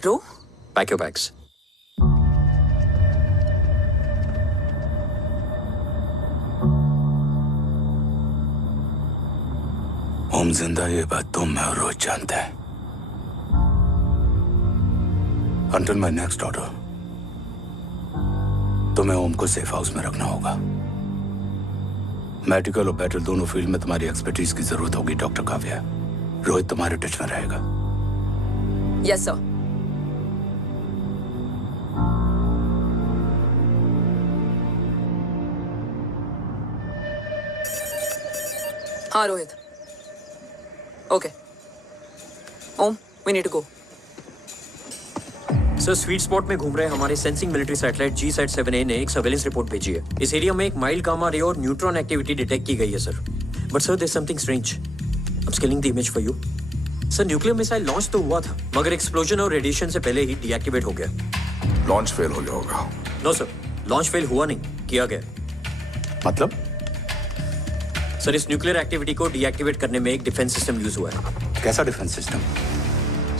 रो पैक योर बैग्स। ओम जिंदा, ये बात तुम मैं और रोज जानते हैं। Until my next order, तुम्हें ओम को सेफ हाउस में रखना होगा। मेडिकल और बैटल दोनों फील्ड में तुम्हारी एक्सपर्टीज की जरूरत होगी डॉक्टर काव्या। रोहित तुम्हारे टच में रहेगा। Yes sir. हाँ Rohit. Okay Om, we need to go. Sir, sweet spot में घूम रहे हमारे सेंसिंग मिलिट्री सैटेलाइट G-SAT-7A ने एक सर्वेलेंस रिपोर्ट भेजी है। इस एरिया में एक माइल्ड गामा रे और न्यूट्रॉन एक्टिविटी डिटेक्ट की गई है sir. But sir, there is something strange. I am scaling the image for you. Sir, nuclear missile launch तो हुआ था, मगर एक्सप्लोजन और रेडिएशन से पहले ही डीएक्टिवेट हो गया। लॉन्च फेल हो गया होगा। नो सर, लॉन्च फेल हुआ नहीं, किया गया। मतलब? सर, इस न्यूक्लियर एक्टिविटी को डीएक्टिवेट करने में एक डिफेंस सिस्टम यूज हुआ है। कैसा डिफेंस सिस्टम?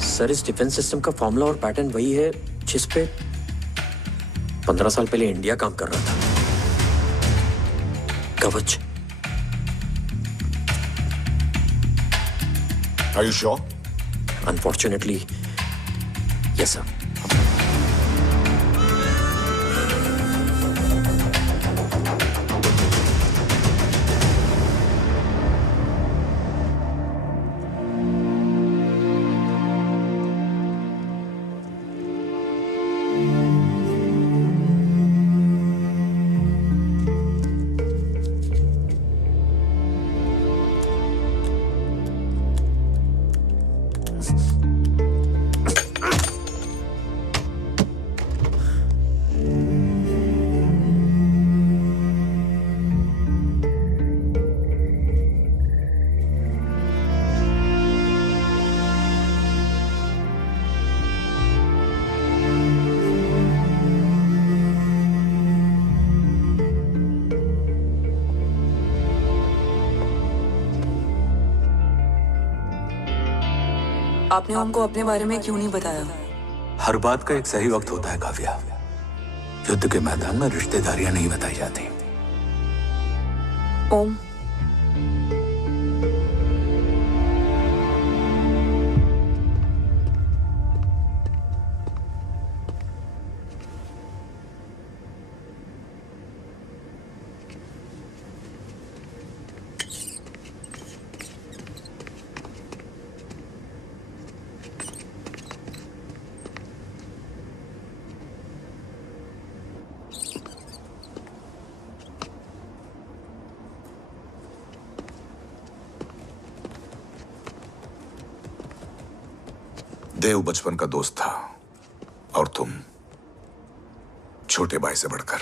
सर, इस डिफेंस सिस्टम का फॉर्मूला और पैटर्न वही है जिस पे 15 साल पहले इंडिया काम कर रहा था। कवच। Are you sure? Unfortunately, yes sir. आपने ओम को अपने बारे में क्यों नहीं बताया? हर बात का एक सही वक्त होता है काव्या। युद्ध के मैदान में रिश्तेदारियां नहीं बताई जाती। ओम, देव बचपन का दोस्त था और तुम छोटे भाई से बढ़कर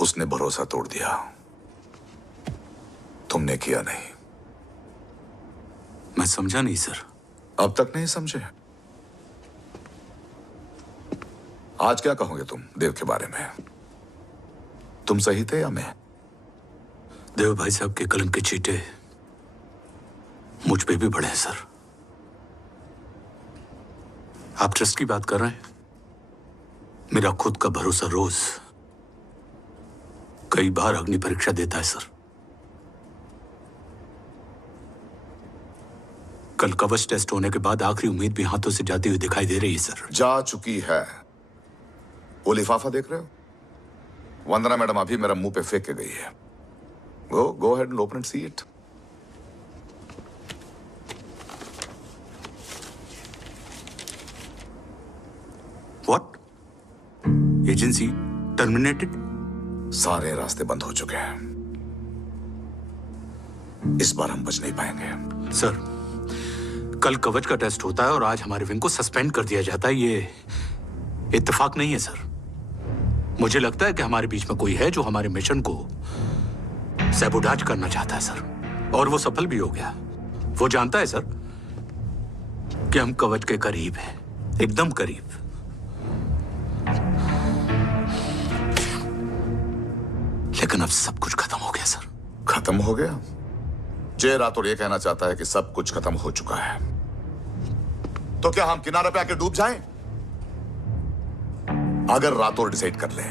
उसने भरोसा तोड़ दिया। तुमने किया नहीं। मैं समझा नहीं सर। अब तक नहीं समझे? आज क्या कहोगे तुम देव के बारे में? तुम सही थे या मैं? देव भाई साहब के कलंक के चीटे मुझ पे भी बढ़े हैं सर। आप ट्रस्ट की बात कर रहे हैं? मेरा खुद का भरोसा रोज कई बार अग्नि परीक्षा देता है सर। कल कवच टेस्ट होने के बाद आखिरी उम्मीद भी हाथों से जाती हुई दिखाई दे रही है सर। जा चुकी है। वो लिफाफा देख रहे हो? वंदना मैडम अभी मेरा मुंह पे फेंक के गई है। गो ahead and open and see it. What? Agency terminated? सारे रास्ते बंद हो चुके हैं। इस बार हम बच नहीं पाएंगे। सर, कल कवच का टेस्ट होता है और आज हमारे विंग को सस्पेंड कर दिया जाता है। ये इत्तेफाक नहीं है सर। मुझे लगता है कि हमारे बीच में कोई है जो हमारे मिशन को सैबोटाज करना चाहता है सर, और वो सफल भी हो गया। वो जानता है सर कि हम कवच के करीब हैं, एकदम करीब। लेकिन अब सब कुछ खत्म हो गया सर। खत्म हो गया? जय राठौर ये कहना चाहता है कि सब कुछ खत्म हो चुका है। तो क्या हम किनारे पे आके डूब जाएं? अगर राठौर डिसाइड कर ले,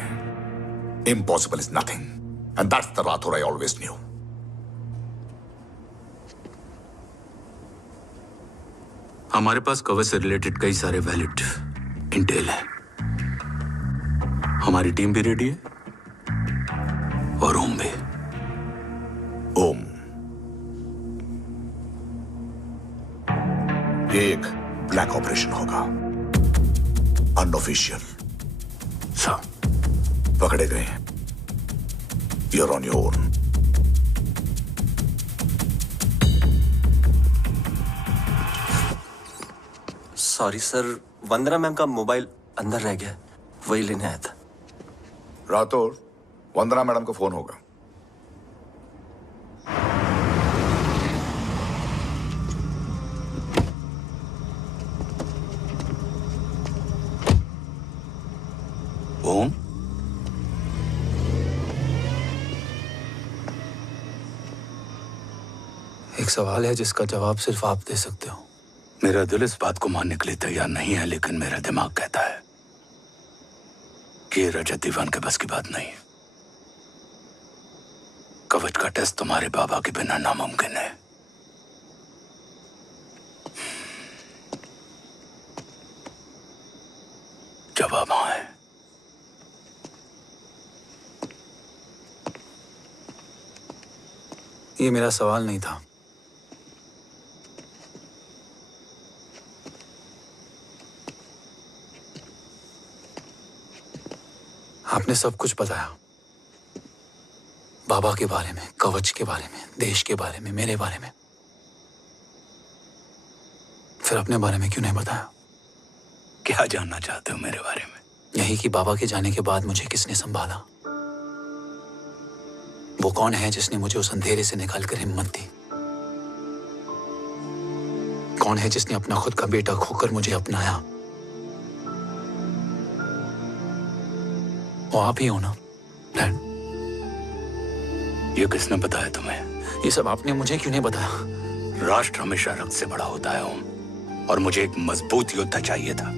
impossible is nothing, and that's the Rathore I always new. हमारे पास कवच से रिलेटेड कई सारे वैलिड इंटेल है। हमारी टीम भी रेडी है और ओम भी। ओम, ये एक ब्लैक ऑपरेशन होगा, अनऑफिशियल। सर, पकड़े गए हैं। You're on your own. Sorry sir, Vandana ma'am का मोबाइल अंदर रह गया, वही लेने आया था। राठौर, वंदना मैडम को फोन होगा। ओम, एक सवाल है जिसका जवाब सिर्फ आप दे सकते हो। मेरा दिल इस बात को मानने के लिए तैयार नहीं है, लेकिन मेरा दिमाग कहता है कि ये रजत दीवान के बस की बात नहीं। कवच का टेस्ट तुम्हारे बाबा के बिना नामुमकिन है। जवाब हाँ है। ये मेरा सवाल नहीं था। आपने सब कुछ बताया, बाबा के बारे में, कवच के बारे में, देश के बारे में, मेरे बारे में। फिर अपने बारे में क्यों नहीं बताया? क्या जानना चाहते हो मेरे बारे में? यही कि बाबा के जाने के बाद मुझे किसने संभाला, वो कौन है जिसने मुझे उस अंधेरे से निकालकर हिम्मत दी, कौन है जिसने अपना खुद का बेटा खोकर मुझे अपनाया। वो आप ही हो ना डैड? ये किसने बताया तुम्हें? ये सब आपने मुझे क्यों नहीं बताया? राष्ट्र हमेशा रक्त से बड़ा होता है ओम, और मुझे एक मजबूत योद्धा चाहिए था,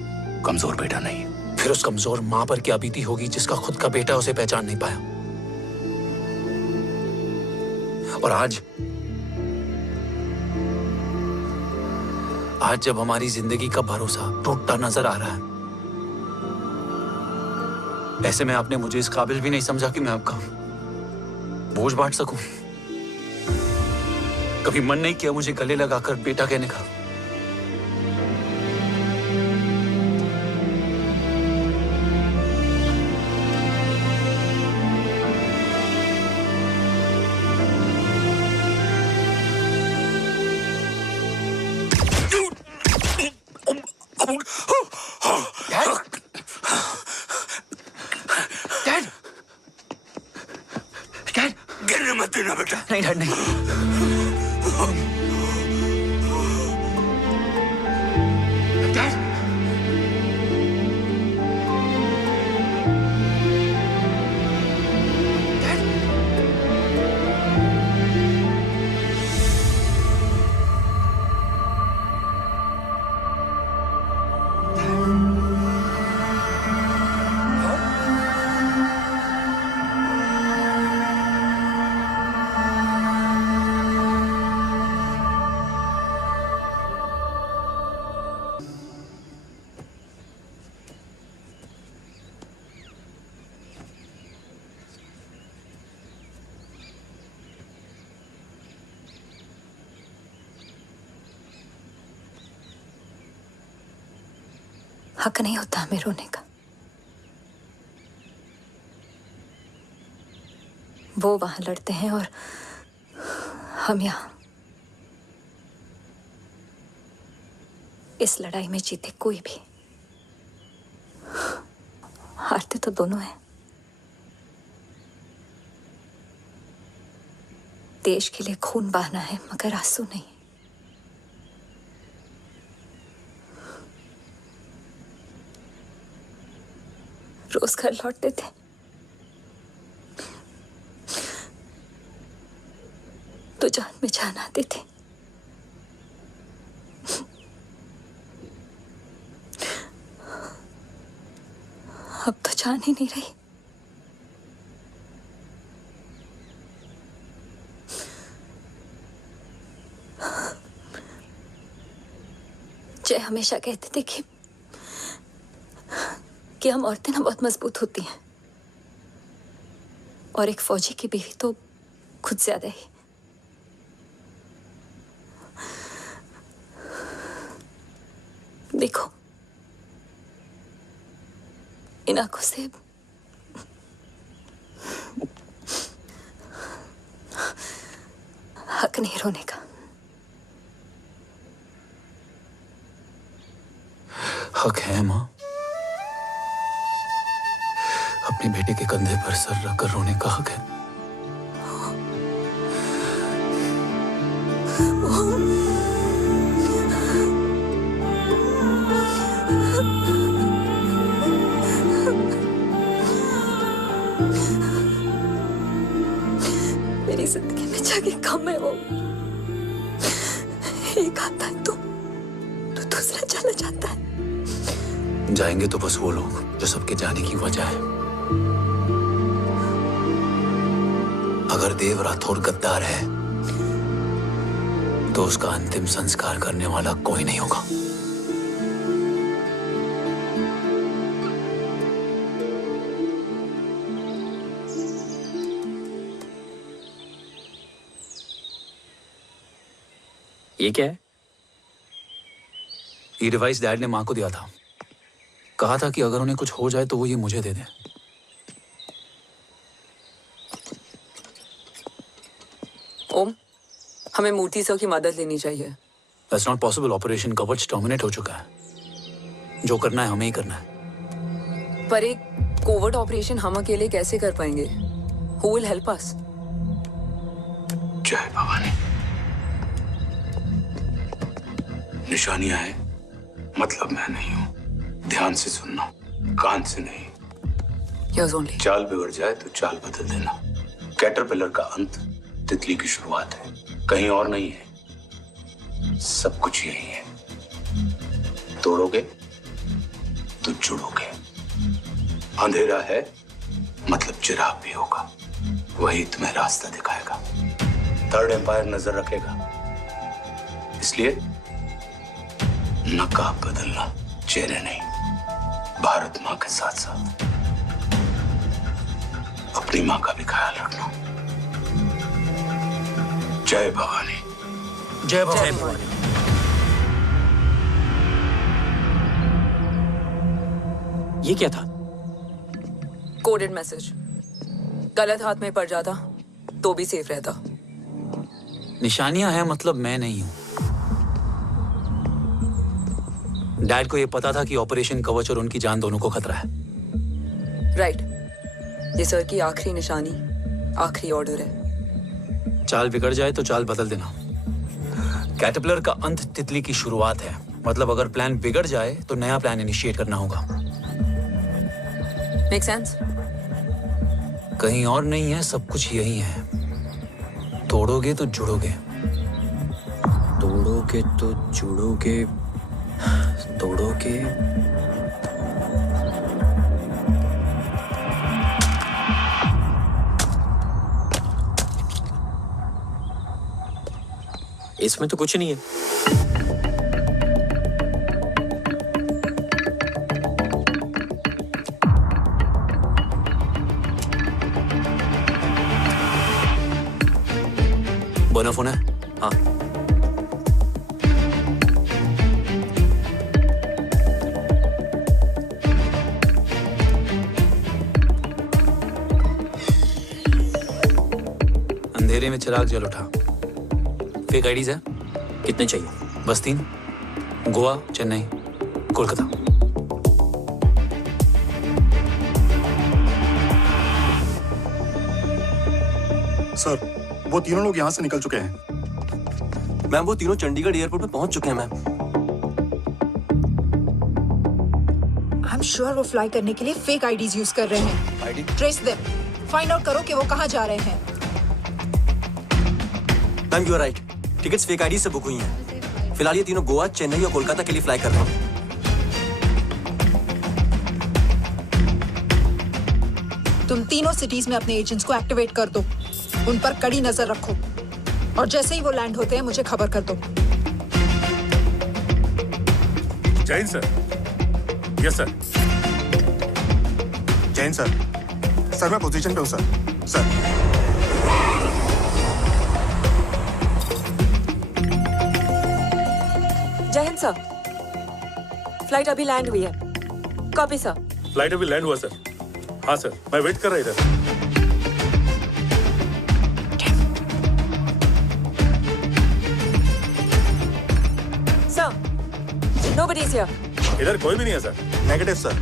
कमजोर बेटा नहीं। फिर उस कमजोर मां पर क्या बीती होगी जिसका खुद का बेटा उसे पहचान नहीं पाया। और आज जब हमारी जिंदगी का भरोसा टूटता नजर आ रहा है, ऐसे में आपने मुझे इस काबिल भी नहीं समझा कि मैं आपका बोझ बांट सकूं। कभी मन नहीं किया मुझे गले लगाकर बेटा कहने का। नहीं। हक नहीं होता हमें रोने का। वो वहां लड़ते हैं और हम यहां। इस लड़ाई में जीते कोई भी, हारते तो दोनों हैं। देश के लिए खून बहाना है मगर आंसू नहीं। रोज घर लौटते थे, तो जान में जान आती थी। अब तो जान ही नहीं रही। जय हमेशा कहते थे कि हम औरतें ना बहुत मजबूत होती हैं, और एक फौजी की बीवी तो खुद ज्यादा ही। देखो, इन आंखों से हक नहीं रोने का। हक है माँ, अपने बेटे के कंधे पर सर रखकर रोने का हक है। मेरी जिंदगी में जगह कम है वो। एक आता है तो दूसरा चला जाता है। जाएंगे तो बस वो लोग जो सबके जाने की वजह है। अगर देव राठौर गद्दार है तो उसका अंतिम संस्कार करने वाला कोई नहीं होगा। ये क्या है? ये डिवाइस डैड ने मां को दिया था। कहा था कि अगर उन्हें कुछ हो जाए तो वो ये मुझे दे दें। ओम, हमें मूर्ति सर की मदद लेनी चाहिए। That's not possible. ऑपरेशन कवच टर्मिनेट हो चुका है। जो करना है हमें ही करना है। पर एक कोवर्ट ऑपरेशन हम अकेले कैसे कर पाएंगे? Who will help us? जय भवानी। निशानियां हैं, मतलब मैं नहीं हूं। ध्यान से सुनना, कान से नहीं। Yes, only. चाल बिगड़ जाए तो चाल बदल देना। कैटरपिलर का अंत तितली की शुरुआत है, कहीं और नहीं है। सब कुछ यही है। तोड़ोगे तो जुड़ोगे। अंधेरा है मतलब चिराग भी होगा, वही तुम्हें रास्ता दिखाएगा। थर्ड एम्पायर नजर रखेगा, इसलिए नकाब बदलना, चेहरे नहीं। भारत माँ के साथ साथ अपनी माँ का भी ख्याल रखना। जय भवानी। जय भवानी। ये क्या था? Coded message. गलत हाथ में पड़ जाता तो भी सेफ रहता। निशानियां हैं मतलब मैं नहीं हूं। डैड को ये पता था कि ऑपरेशन कवच और उनकी जान दोनों को खतरा है। राइट। ये सर की आखिरी निशानी, आखिरी ऑर्डर है। चाल बिगड़ जाए तो चाल बदल देना। कैटरपिलर का अंत तितली की शुरुआत है। मतलब अगर प्लान बिगड़ जाए तो नया प्लान इनिशिएट करना होगा। Make sense? कहीं और नहीं है, सब कुछ यही है। तोड़ोगे तो जुड़ोगे, तोड़ोगे तो जुड़ोगे, तोड़ोगे। इसमें तो कुछ नहीं है। बोना फोन है? हाँ। अंधेरे में चिराग जल उठा। फेक आईडीज है? कितने चाहिए? बस 3। गोवा, चेन्नई, कोलकाता। सर, वो तीनों लोग यहाँ से निकल चुके हैं। मैम वो तीनों चंडीगढ़ एयरपोर्ट पे पहुंच चुके हैं मैम। आई एम श्योर वो फ्लाई करने के लिए फेक आईडीज यूज कर रहे हैं। ID? Trace them, find out करो कि वो कहाँ जा रहे हैं। Ma'am you are right, tickets fake ID से बुक हुई हैं। फिलहाल ये तीनों गोवा, चेन्नई और कोलकाता के लिए फ्लाई कर रहे हैं। तुम तीनों सिटीज में अपने एजेंट्स को एक्टिवेट कर दो। उन पर कड़ी नजर रखो और जैसे ही वो लैंड होते हैं मुझे खबर कर दो। Jain sir. Yes sir. Jain sir. Sir मैं पोजीशन पे हूँ सर। सर। जय हिंद सर। फ्लाइट अभी लैंड हुई है। Copy sir. फ्लाइट अभी लैंड हुआ सर। हाँ सर, मैं वेट कर रहा इधर। Nobody is here. इधर कोई भी नहीं है सर। Negative sir.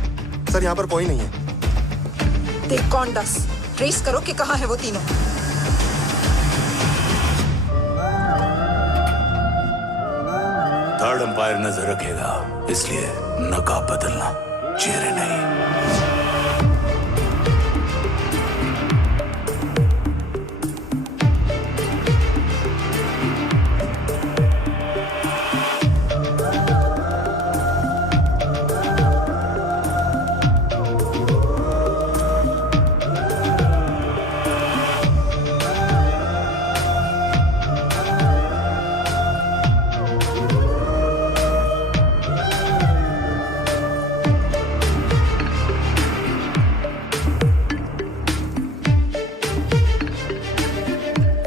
सर यहाँ पर कोई नहीं है। देख कौन दस ट्रेस करो कि कहाँ है वो तीनों। थर्ड अंपायर नजर रखेगा, इसलिए नकाब बदलना, चेहरे नहीं।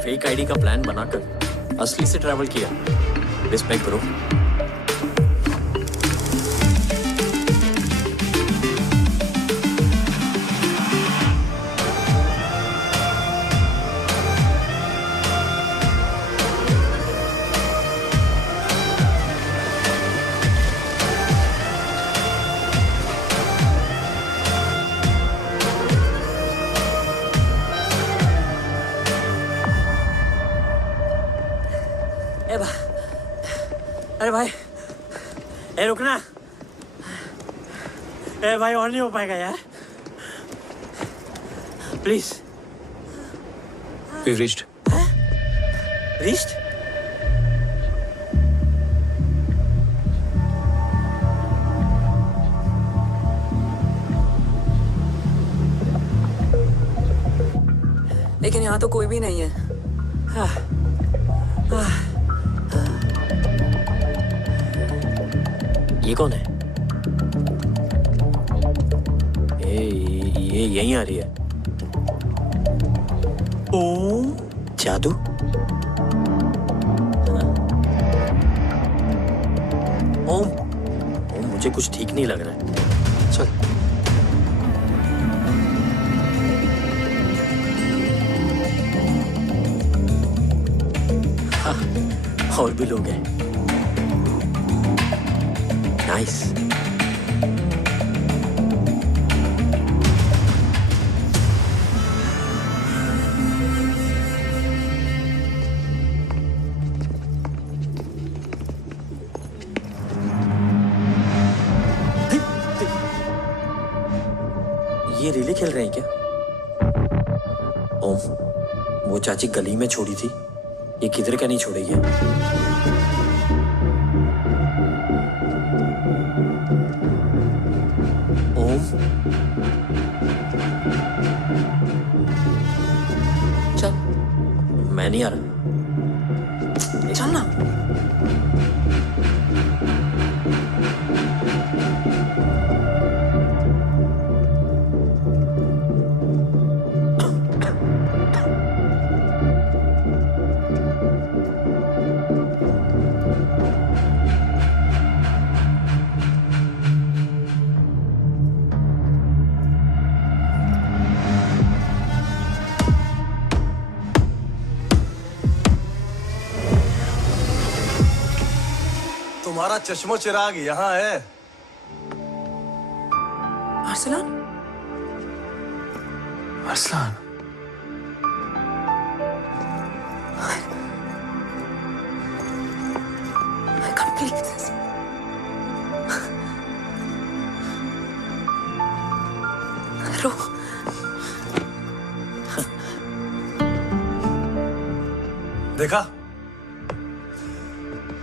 फेक आईडी का प्लान बनाकर असली से ट्रैवल किया। रिस्पेक्ट करो। अरे भाई, ए रुकना। ए भाई और नहीं हो पाएगा यार, प्लीज। We've reached. Reached? लेकिन यहाँ तो कोई भी नहीं है। ये कौन है? ये यहीं आ रही है। ओम जादू। ओम मुझे कुछ ठीक नहीं लग रहा है। चल। हाँ, और भी लोग हैं। नाइस। ये रिले खेल रहे हैं क्या? ओम, वो चाची गली में छोड़ी थी, ये किधर का नहीं छोड़ेगी? ओम, चल। मैं नहीं आ रहा। चल ना। तुम्हारा चश्मो चिराग यहाँ है। Arsalan? Arsalan? I can't believe this. रो। देखा,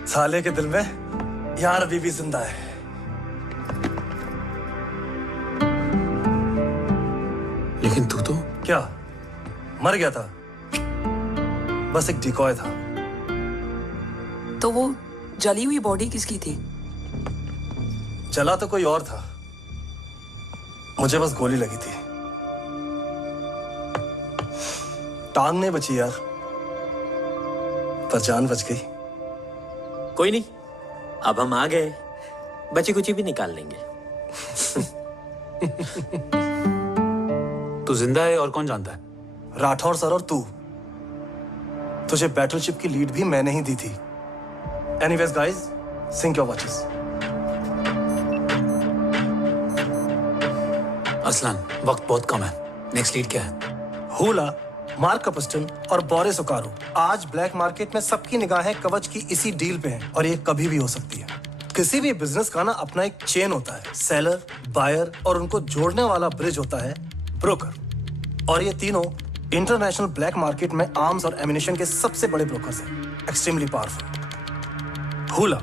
साले के दिल में यार अभी भी जिंदा है। लेकिन तू तो क्या मर गया था? बस एक डिकॉय था। तो वो जली हुई बॉडी किसकी थी? जला तो कोई और था, मुझे बस गोली लगी थी। टांग नहीं बची यार, पर जान बच गई। कोई नहीं, अब हम आ गए, बची कुची भी निकाल लेंगे। तू जिंदा है और कौन जानता है? राठौर सर और तू। तुझे बैटलशिप की लीड भी मैंने ही दी थी। Anyways guys, sync your watches. Arsalan, वक्त बहुत कम है। नेक्स्ट लीड क्या है? हुला, मार्क कपस्टन और बोरिस ओकारो। आज ब्लैक मार्केट में सबकी निगाहें कवच की इसी डील पे हैं और ये कभी भी हो सकती है। किसी भी बिजनेस का ना अपना एक चेन होता है, सेलर, बायर और उनको जोड़ने वाला ब्रिज होता है ब्रोकर। और ये तीनों इंटरनेशनल ब्लैक मार्केट में आर्म्स और एमिनेशन के सबसे बड़े ब्रोकर्स हैं, एक्सट्रीमली पावरफुल। हुला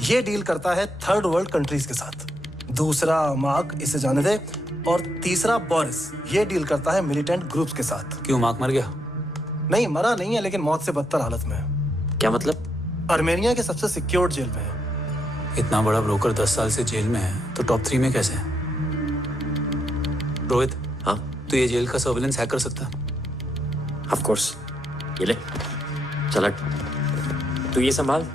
ये डील करता है थर्ड वर्ल्ड कंट्रीज के साथ। दूसरा मार्क, इसे जाने दे। और तीसरा बोरिस, ये डील करता है मिलिटेंट ग्रुप्स के साथ। क्यों, मार्क मर गया? नहीं, मरा नहीं है, लेकिन मौत से बदतर हालत में है। क्या मतलब? आर्मेनिया के सबसे सिक्योर्ड जेल में है। इतना बड़ा ब्रोकर 10 साल से जेल में है, तो टॉप 3 में कैसे है? रोहित, हाँ, तो ये जेल का सर्विलेंस हैक कर सकता? Of course. ये ले, चला, तू ये संभाल,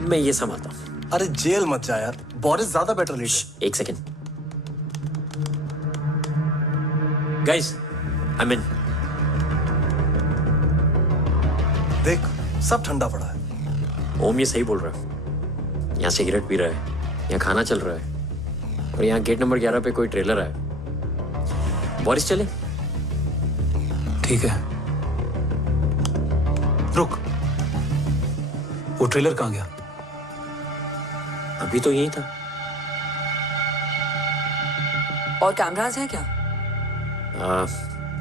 मैं ये संभालता हूँ। अरे जेल मत जा यार, बोरिस ज्यादा बेटर लीडर। एक सेकेंड गाइस, आई मीन देख, सब ठंडा पड़ा है। ओम ये सही बोल रहा है। यहाँ सिगरेट पी रहा है, यहाँ खाना चल रहा है, और यहाँ गेट नंबर 11 पे कोई ट्रेलर है। बोरिस चले? ठीक है, रुक, वो ट्रेलर कहाँ गया? अभी तो यही था। और कैमरास हैं क्या?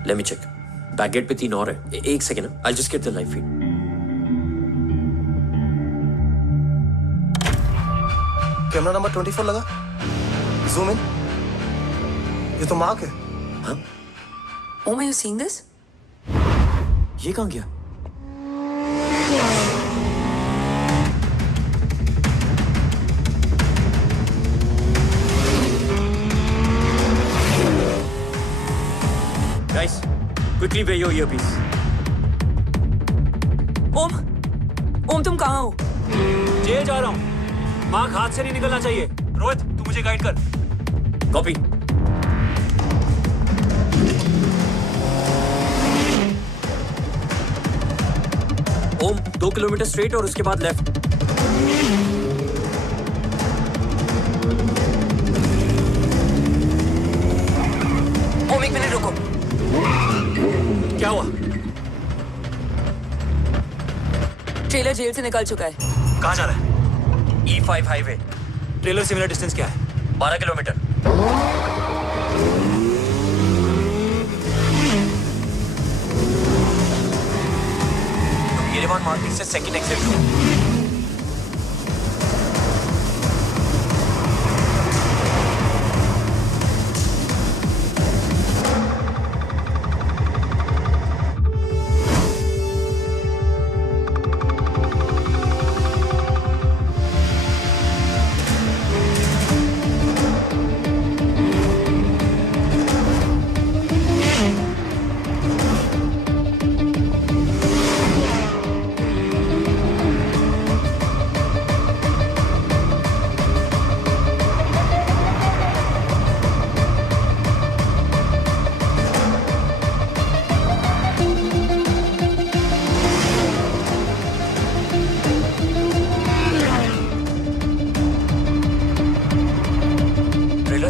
Let me check. Back gate पे 3 और है। एक second, I just get the live feed. Camera number 24 लगा, जूम इन। ये तो मार्क है। हाँ? Om, are you seeing this? ये कहाँ गया? Guys, quickly wear your earpiece. ओम, तुम कहाँ हो? जेल जा रहा हूँ। मार्क हाथ से नहीं निकलना चाहिए। रोहित, तू मुझे गाइड कर। कॉपी। ओम, 2 किलोमीटर स्ट्रेट और उसके बाद लेफ्ट। ओम, 1 मिनट रुको। क्या हुआ? ट्रेलर जेल से निकल चुका है। कहाँ जा रहा है? E5 highway. ट्रेलर से मेरा डिस्टेंस क्या है? 12 किलोमीटर। येरेवान मार्केट से सेकंड एग्जिट लो।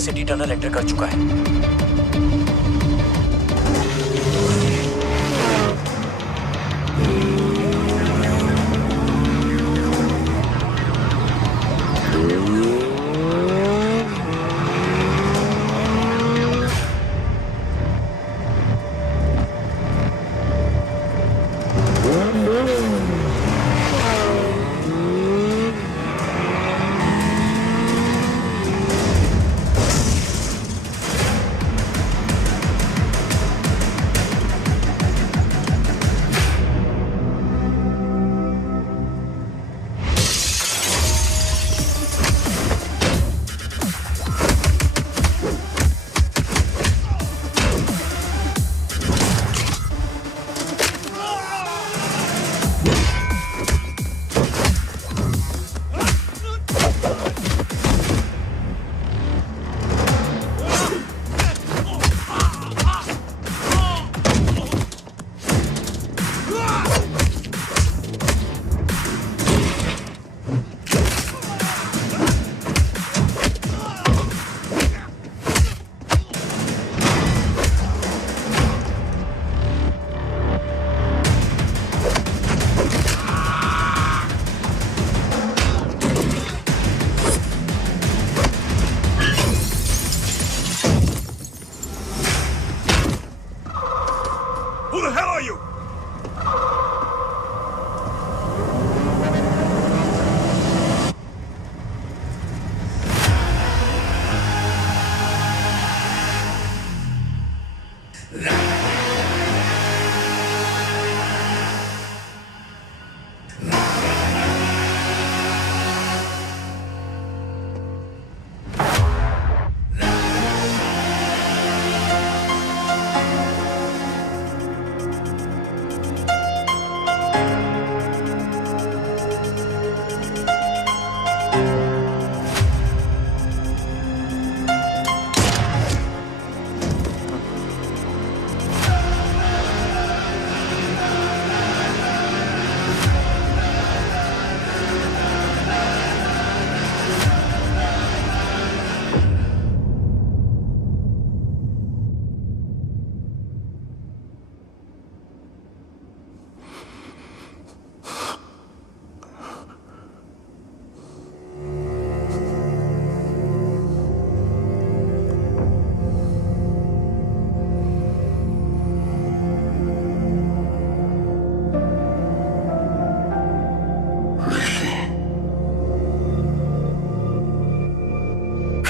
सिटी टनल एंटर कर चुका है।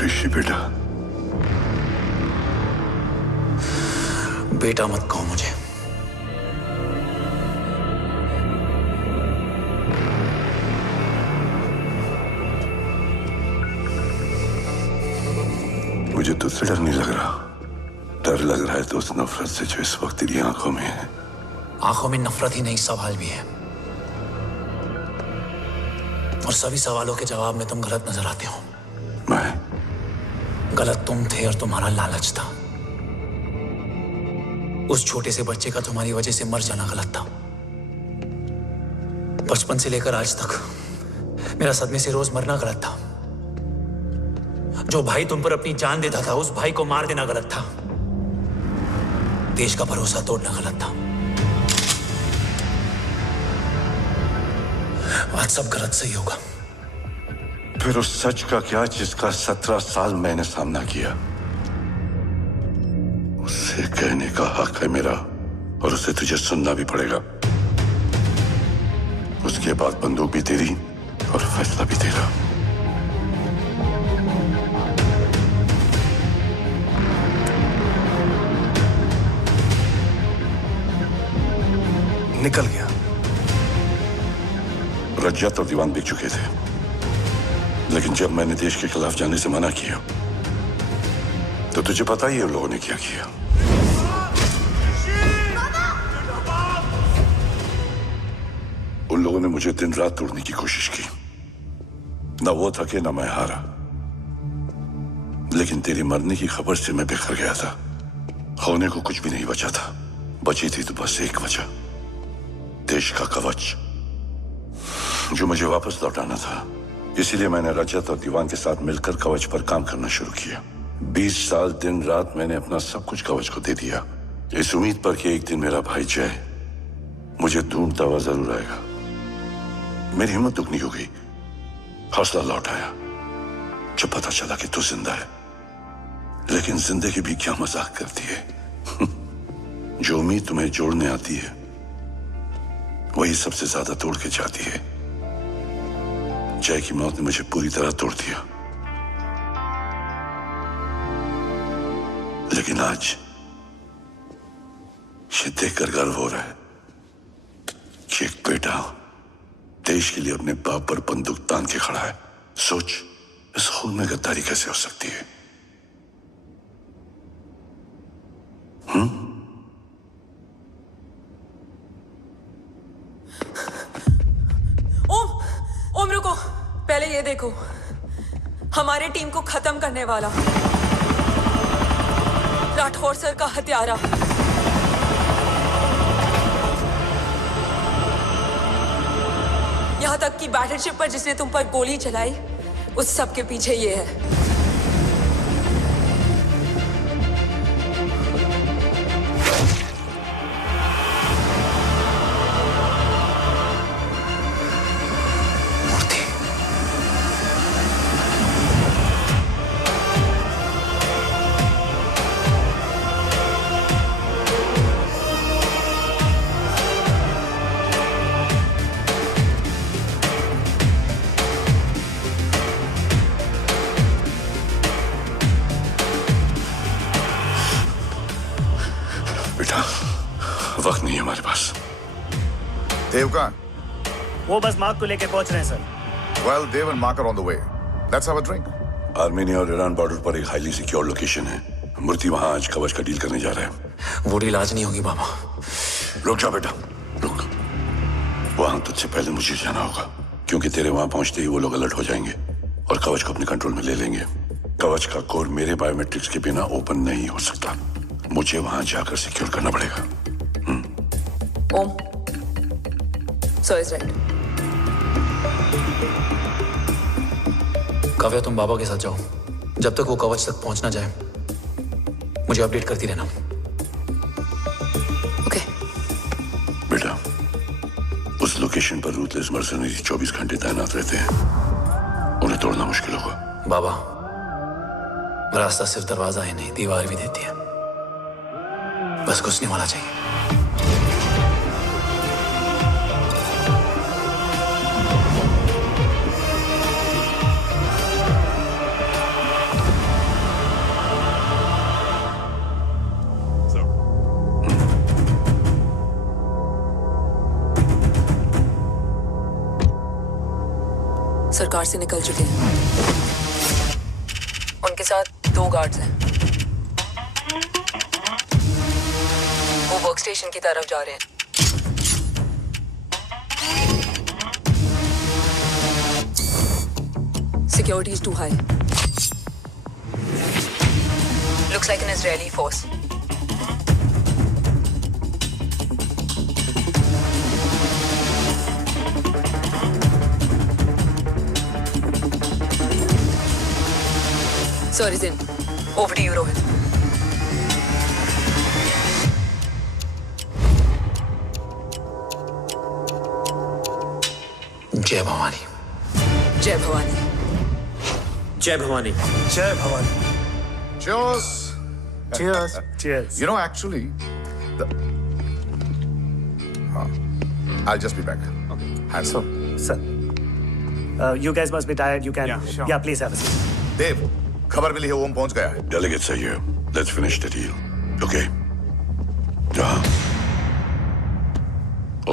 ऋषि बेटा, बेटा मत कहो मुझे। मुझे तुझसे डर नहीं लग रहा, डर लग रहा है तो उस नफरत से जो इस वक्त तेरी आंखों में है। आंखों में नफरत ही नहीं, सवाल भी है, और सभी सवालों के जवाब में तुम गलत नजर आते हो। गलत तुम थे और तुम्हारा लालच था। उस छोटे से बच्चे का तुम्हारी वजह से मर जाना गलत था। बचपन से लेकर आज तक मेरा सदमे से रोज मरना गलत था। जो भाई तुम पर अपनी जान देता था उस भाई को मार देना गलत था। देश का भरोसा तोड़ना गलत था। आज सब गलत सही होगा। फिर उस सच का क्या जिसका 17 साल मैंने सामना किया? उससे कहने का हक है मेरा, और उसे तुझे सुनना भी पड़ेगा। उसके बाद बंदूक भी तेरी और फैसला भी तेरा। निकल गया। रज्जत और दीवान बिक चुके थे, लेकिन जब मैंने देश के खिलाफ जाने से मना किया तो तुझे पता ही है उन लोगों ने क्या किया। उन लोगों ने मुझे दिन रात तोड़ने की कोशिश की। ना वो थके ना मैं हारा, लेकिन तेरे मरने की खबर से मैं बिखर गया था। होने को कुछ भी नहीं बचा था। बची थी तो बस एक वजह, देश का कवच, जो मुझे वापस लौटाना था। इसीलिए मैंने रजत और दीवान के साथ मिलकर कवच पर काम करना शुरू किया। 20 साल दिन रात मैंने अपना सब कुछ कवच को दे दिया, इस उम्मीद पर कि एक दिन मेरा भाई जय मुझे ढूंढता हुआ जरूर आएगा। मेरी हिम्मत दुगनी हो गई, हौसला लौट आया जब पता चला कि तू जिंदा है। लेकिन जिंदगी भी क्या मजाक करती है। जो उम्मीद तुम्हें जोड़ने आती है वही सबसे ज्यादा तोड़ के जाती है। जय की मौत ने मुझे पूरी तरह तोड़ दिया, लेकिन आज ये देखकर गर्व हो रहा है कि एक बेटा देश के लिए अपने बाप पर बंदूक तान के खड़ा है। सोच, इस खून में गद्दारी कैसे हो सकती है? ओम रुको, पहले ये देखो, हमारे टीम को खत्म करने वाला राठौर सर का हत्यारा। यहां तक कि बैटलशिप पर जिसने तुम पर गोली चलाई, उस सब के पीछे ये है। वक्त नहीं है हमारे पास। देव कहाँ? वो बस मार्क को लेके पहुंच रहे हैं sir. Well, Dev and Mark are on the way. Let's have a drink. Armenia और ईरान बॉर्डर पर एक हाईली सिक्योर लोकेशन है। मूर्ति वहां आज कवच का डील करने जा रहे हैं। वो डील आज नहीं होगी बाबा। रुक जा बेटा, रुक। वहां तुझसे पहले मुझे जाना होगा, क्योंकि तेरे वहां पहुंचते ही वो लोग अलर्ट हो जाएंगे और कवच को अपने कंट्रोल में ले लेंगे। कवच का कोर मेरे बायोमेट्रिक्स के बिना ओपन नहीं हो सकता। मुझे वहां जाकर सिक्योर करना पड़ेगा। ओम, सर इज राइट। काव्या, तुम बाबा के साथ जाओ। जब तक वो कवच तक पहुंच ना जाए मुझे अपडेट करती रहना। ओके। बेटा, उस लोकेशन पर रूथलेस मर्सनरी 24 घंटे तैनात रहते हैं। उन्हें तोड़ना मुश्किल होगा। बाबा, रास्ता सिर्फ दरवाजा ही नहीं, दीवार भी देती है। बस घुसने वाला चाहिए। सरकार से निकल चुके हैं। उनके साथ 2 गार्ड्स हैं। वो वर्क स्टेशन की तरफ जा रहे हैं। Security is too high. Looks like an Israeli force. Sir is in. Over to you, Rohit. जय भवानी। जय भवानी। जय भवानी। जय Bhavani. Cheers. Cheers. Cheers. You know, actually, I'll just be back. Hands up. Sir, you guys must be tired. You can. Yeah, please have a seat. देव, खबर मिली है ओम पहुंच गया है। Delegates are here. Let's finish the deal. Okay? जहाँ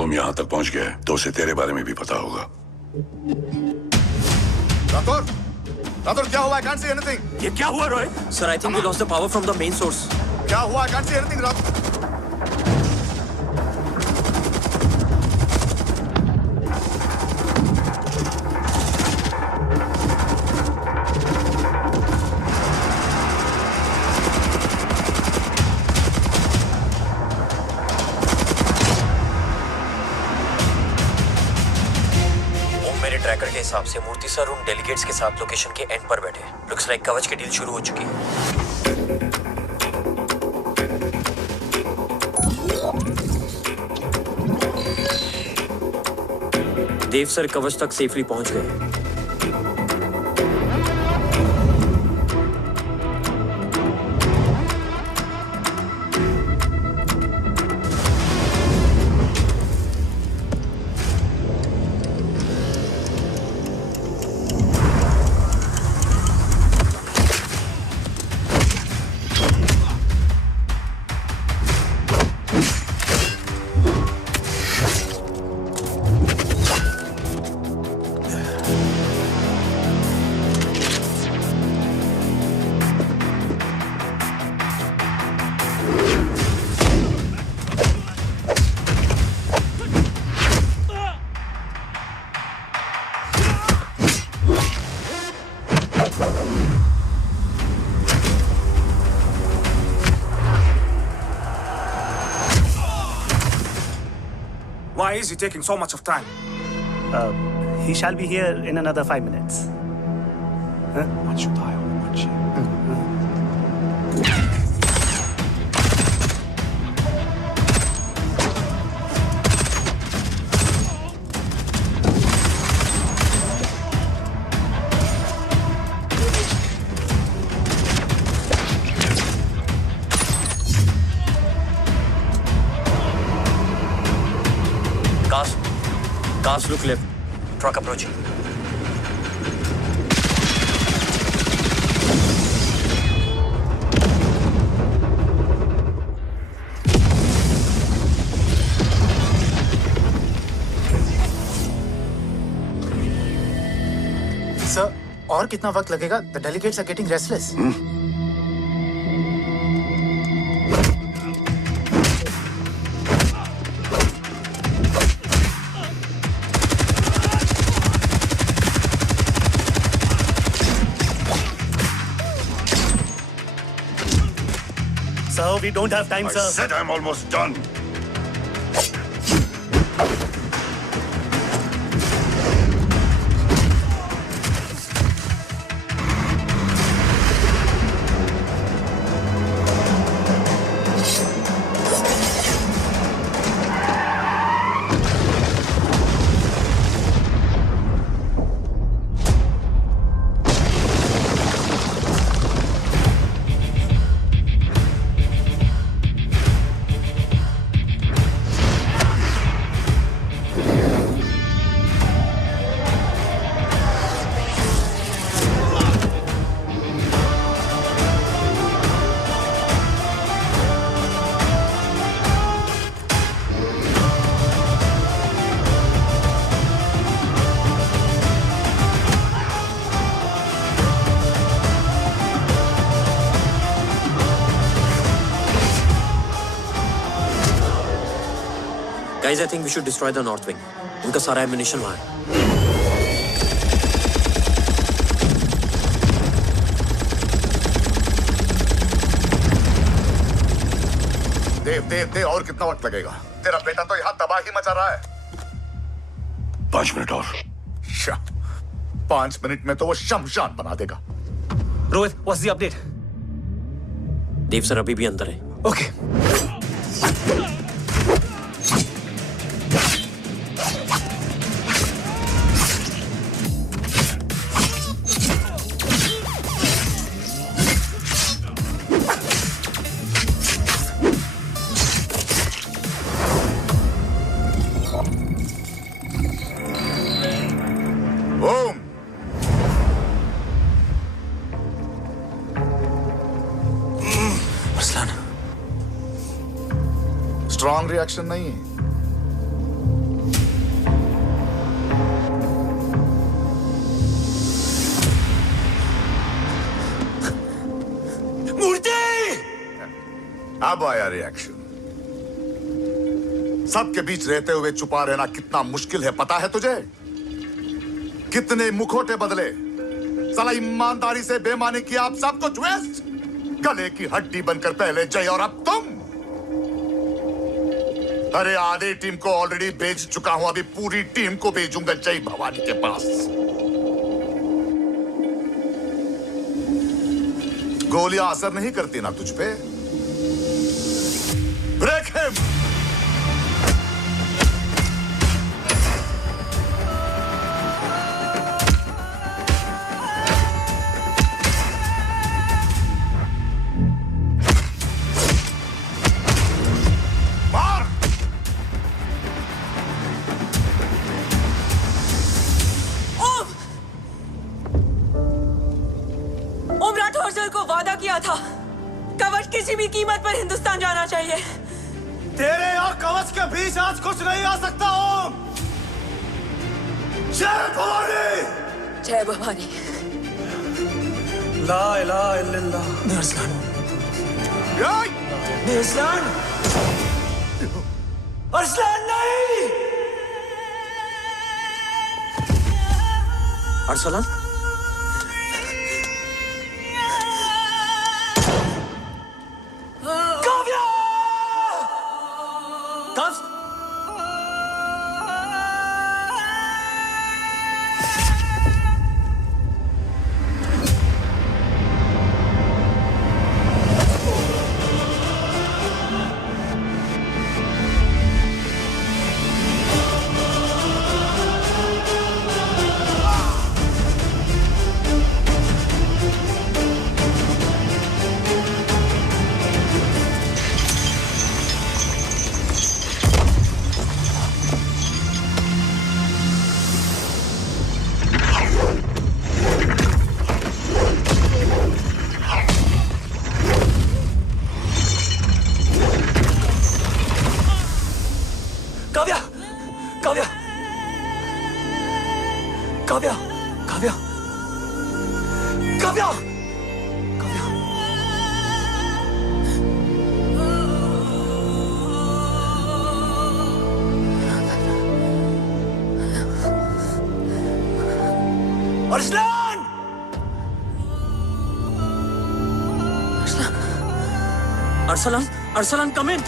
ओम यहाँ तक पहुंच गया है, तो उसे तेरे बारे में भी पता होगा। राठौर, राठौर क्या हुआ? I can't see anything. ये क्या हुआ Roy? Sir, I think we lost the power from the main source. क्या हुआ? I can't see anything, Rathore. Tracker के हिसाब से मूर्ति सर उन डेलीगेट्स के साथ लोकेशन के एंड पर बैठे। लुक्स लाइक कवच की डील शुरू हो चुकी है। देव सर कवच तक सेफली पहुंच गए। Why is he taking so much of time? He shall be here in another 5 minutes. What should I watch? Cars look left. Truck approaching. Sir, और कितना वक्त लगेगा? The delegates are getting restless. Sir, we don't have time, sir. I said I'm almost done. Guys, I think we should destroy the north wing. उनका सारा ammunition वहाँ है। देव और कितना वक्त लगेगा? तेरा बेटा तो यहाँ तबाही मचा रहा है। 5 मिनट और। 5 मिनट में तो वो शमशान बना देगा। Rohit, what's the update? Dev sir अभी भी अंदर है। Okay. रिएक्शन नहीं है। मूर्ति! अब आया रिएक्शन। सबके बीच रहते हुए छुपा रहना कितना मुश्किल है पता है तुझे? कितने मुखौटे बदले, साला ईमानदारी से बेमानी किया, आप सब कुछ वेस्ट। गले की हड्डी बनकर पहले जय और अब तुम। अरे आधे टीम को ऑलरेडी भेज चुका हूं, अभी पूरी टीम को भेजूंगा जय भवानी के पास। गोलियां असर नहीं करती ना तुझ पे? Break him. था कवच किसी भी कीमत पर हिंदुस्तान जाना चाहिए। तेरे और कवच के बीच आज कुछ नहीं आ सकता। ओम जय भवानी। जय भवानी। ला इलाहा इल्लल्लाह। नरसलान नरसलान अरसलान नहीं। Arsalan Arsalan, Arsalan, come in.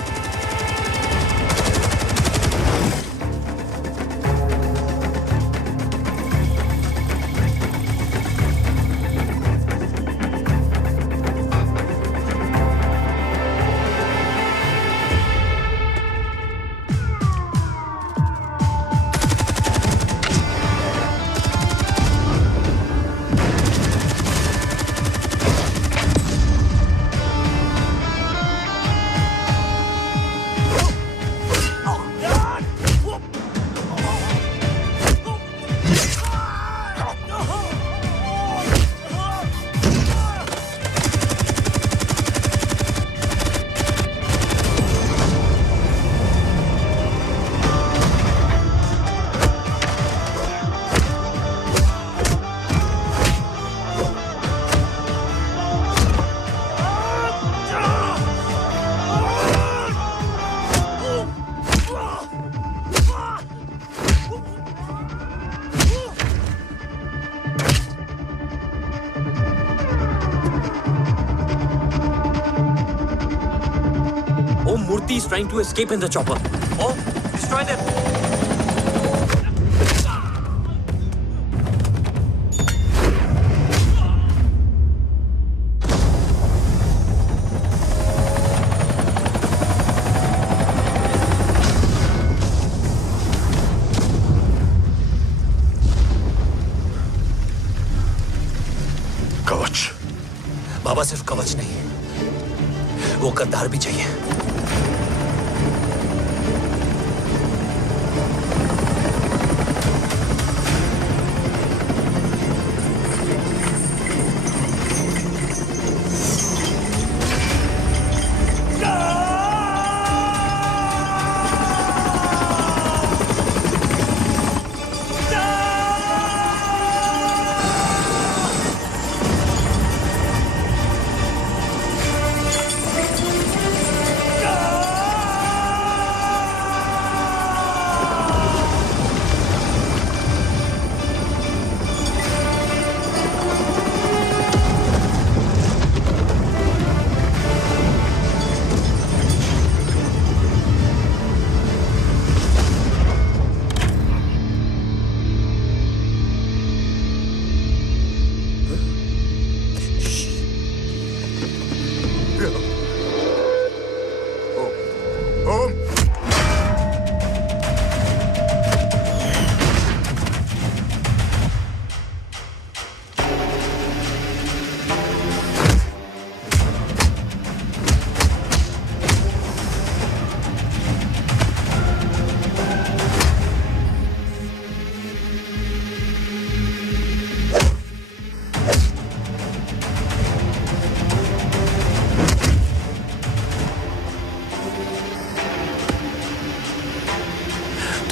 Murthy is trying to escape in the chopper. Oh, destroy them. कवच। बाबा सिर्फ कवच नहीं, वो गद्दार भी चाहिए।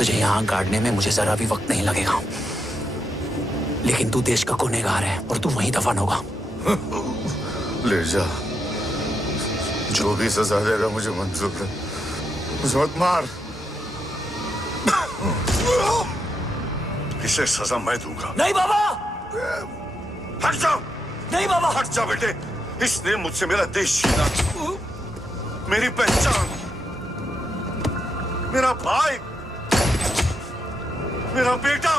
तुझे यहाँ गाड़ने में मुझे जरा भी वक्त नहीं लगेगा, लेकिन तू देश का गुनहगार है और तू वहीं दफन होगा। ले जा, जो भी सजा देगा मुझे मंजूर है। मुझे मत मार। इसे सजा मैं दूंगा। नहीं बाबा, हट जाओ। नहीं बाबा, हट जा बेटे। इसने मुझसे मेरा देश छीना, मेरी पहचान, मेरा भाई, मेरा बेटा,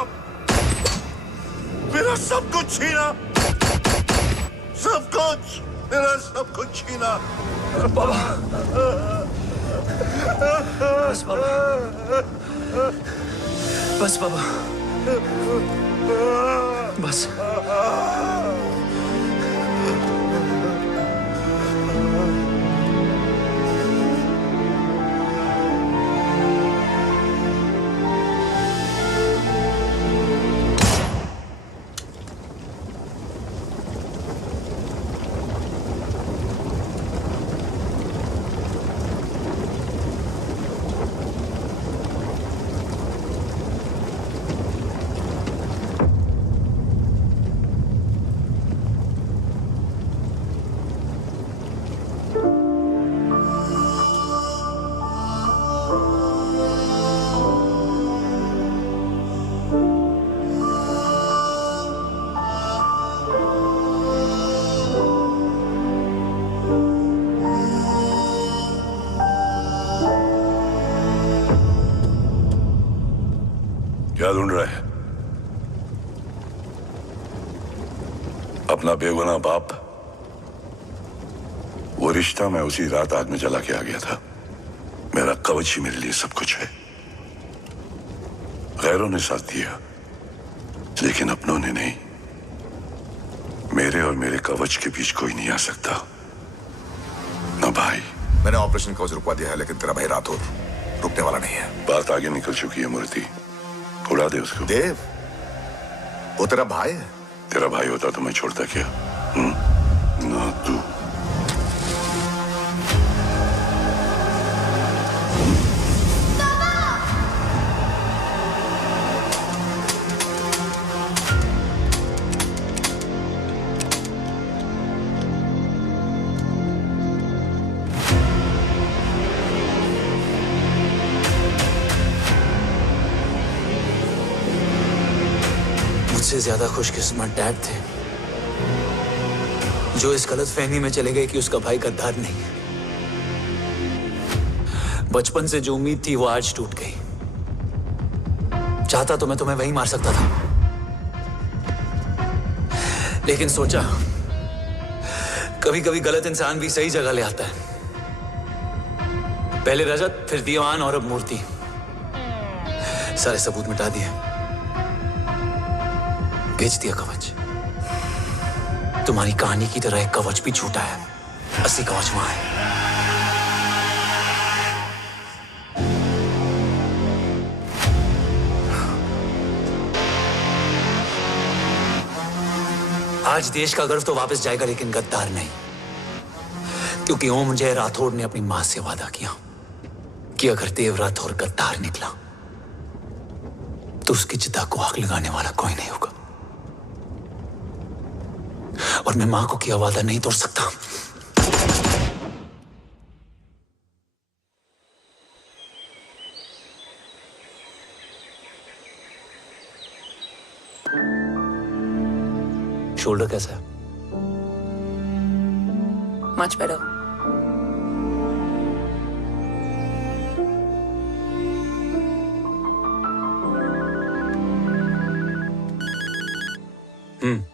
मेरा सब कुछ छीना, सब कुछ, मेरा सब कुछ छीना। बाबा, बस बाबा, बस बाबा, बस। क्या ढूंढ रहा है? अपना बेगुनाह बाप। वो रिश्ता मैं उसी रात आग में जला के आ गया था। मेरा कवच ही मेरे लिए सब कुछ है। गैरों ने साथ दिया, लेकिन अपनों ने नहीं। मेरे और मेरे कवच के बीच कोई नहीं आ सकता। ना भाई। मैंने ऑपरेशन कवच रुकवा दिया है, लेकिन तेरा भाई राठौर रुकने वाला नहीं है। बात आगे निकल चुकी है मूर्ति। उड़ा दे उसको। देव, वो तेरा भाई है। तेरा भाई होता तो मैं छोड़ता क्या? ना तू। मुझसे ज्यादा खुशकिस्मत डैड थे, जो इस गलत फहमी में चले गए कि उसका भाई गद्दार नहीं है। बचपन से जो उम्मीद थी वो आज टूट गई। चाहता तो मैं तुम्हें वहीं मार सकता था, लेकिन सोचा कभी कभी गलत इंसान भी सही जगह ले आता है। पहले रजत, फिर दीवान और अब मूर्ति। सारे सबूत मिटा दिए, बेच दिया कवच। तुम्हारी कहानी की तरह एक कवच भी झूठा है, असली कवच वहां है। आज देश का गर्व तो वापस जाएगा, लेकिन गद्दार नहीं, क्योंकि ओम जय राठौड़ ने अपनी मां से वादा किया कि अगर देव राठौड़ गद्दार निकला तो उसकी चिता को आग लगाने वाला कोई नहीं होगा। और मैं मां को किया वादा नहीं तोड़ सकता। शोल्डर कैसा है? Much better. हम्म।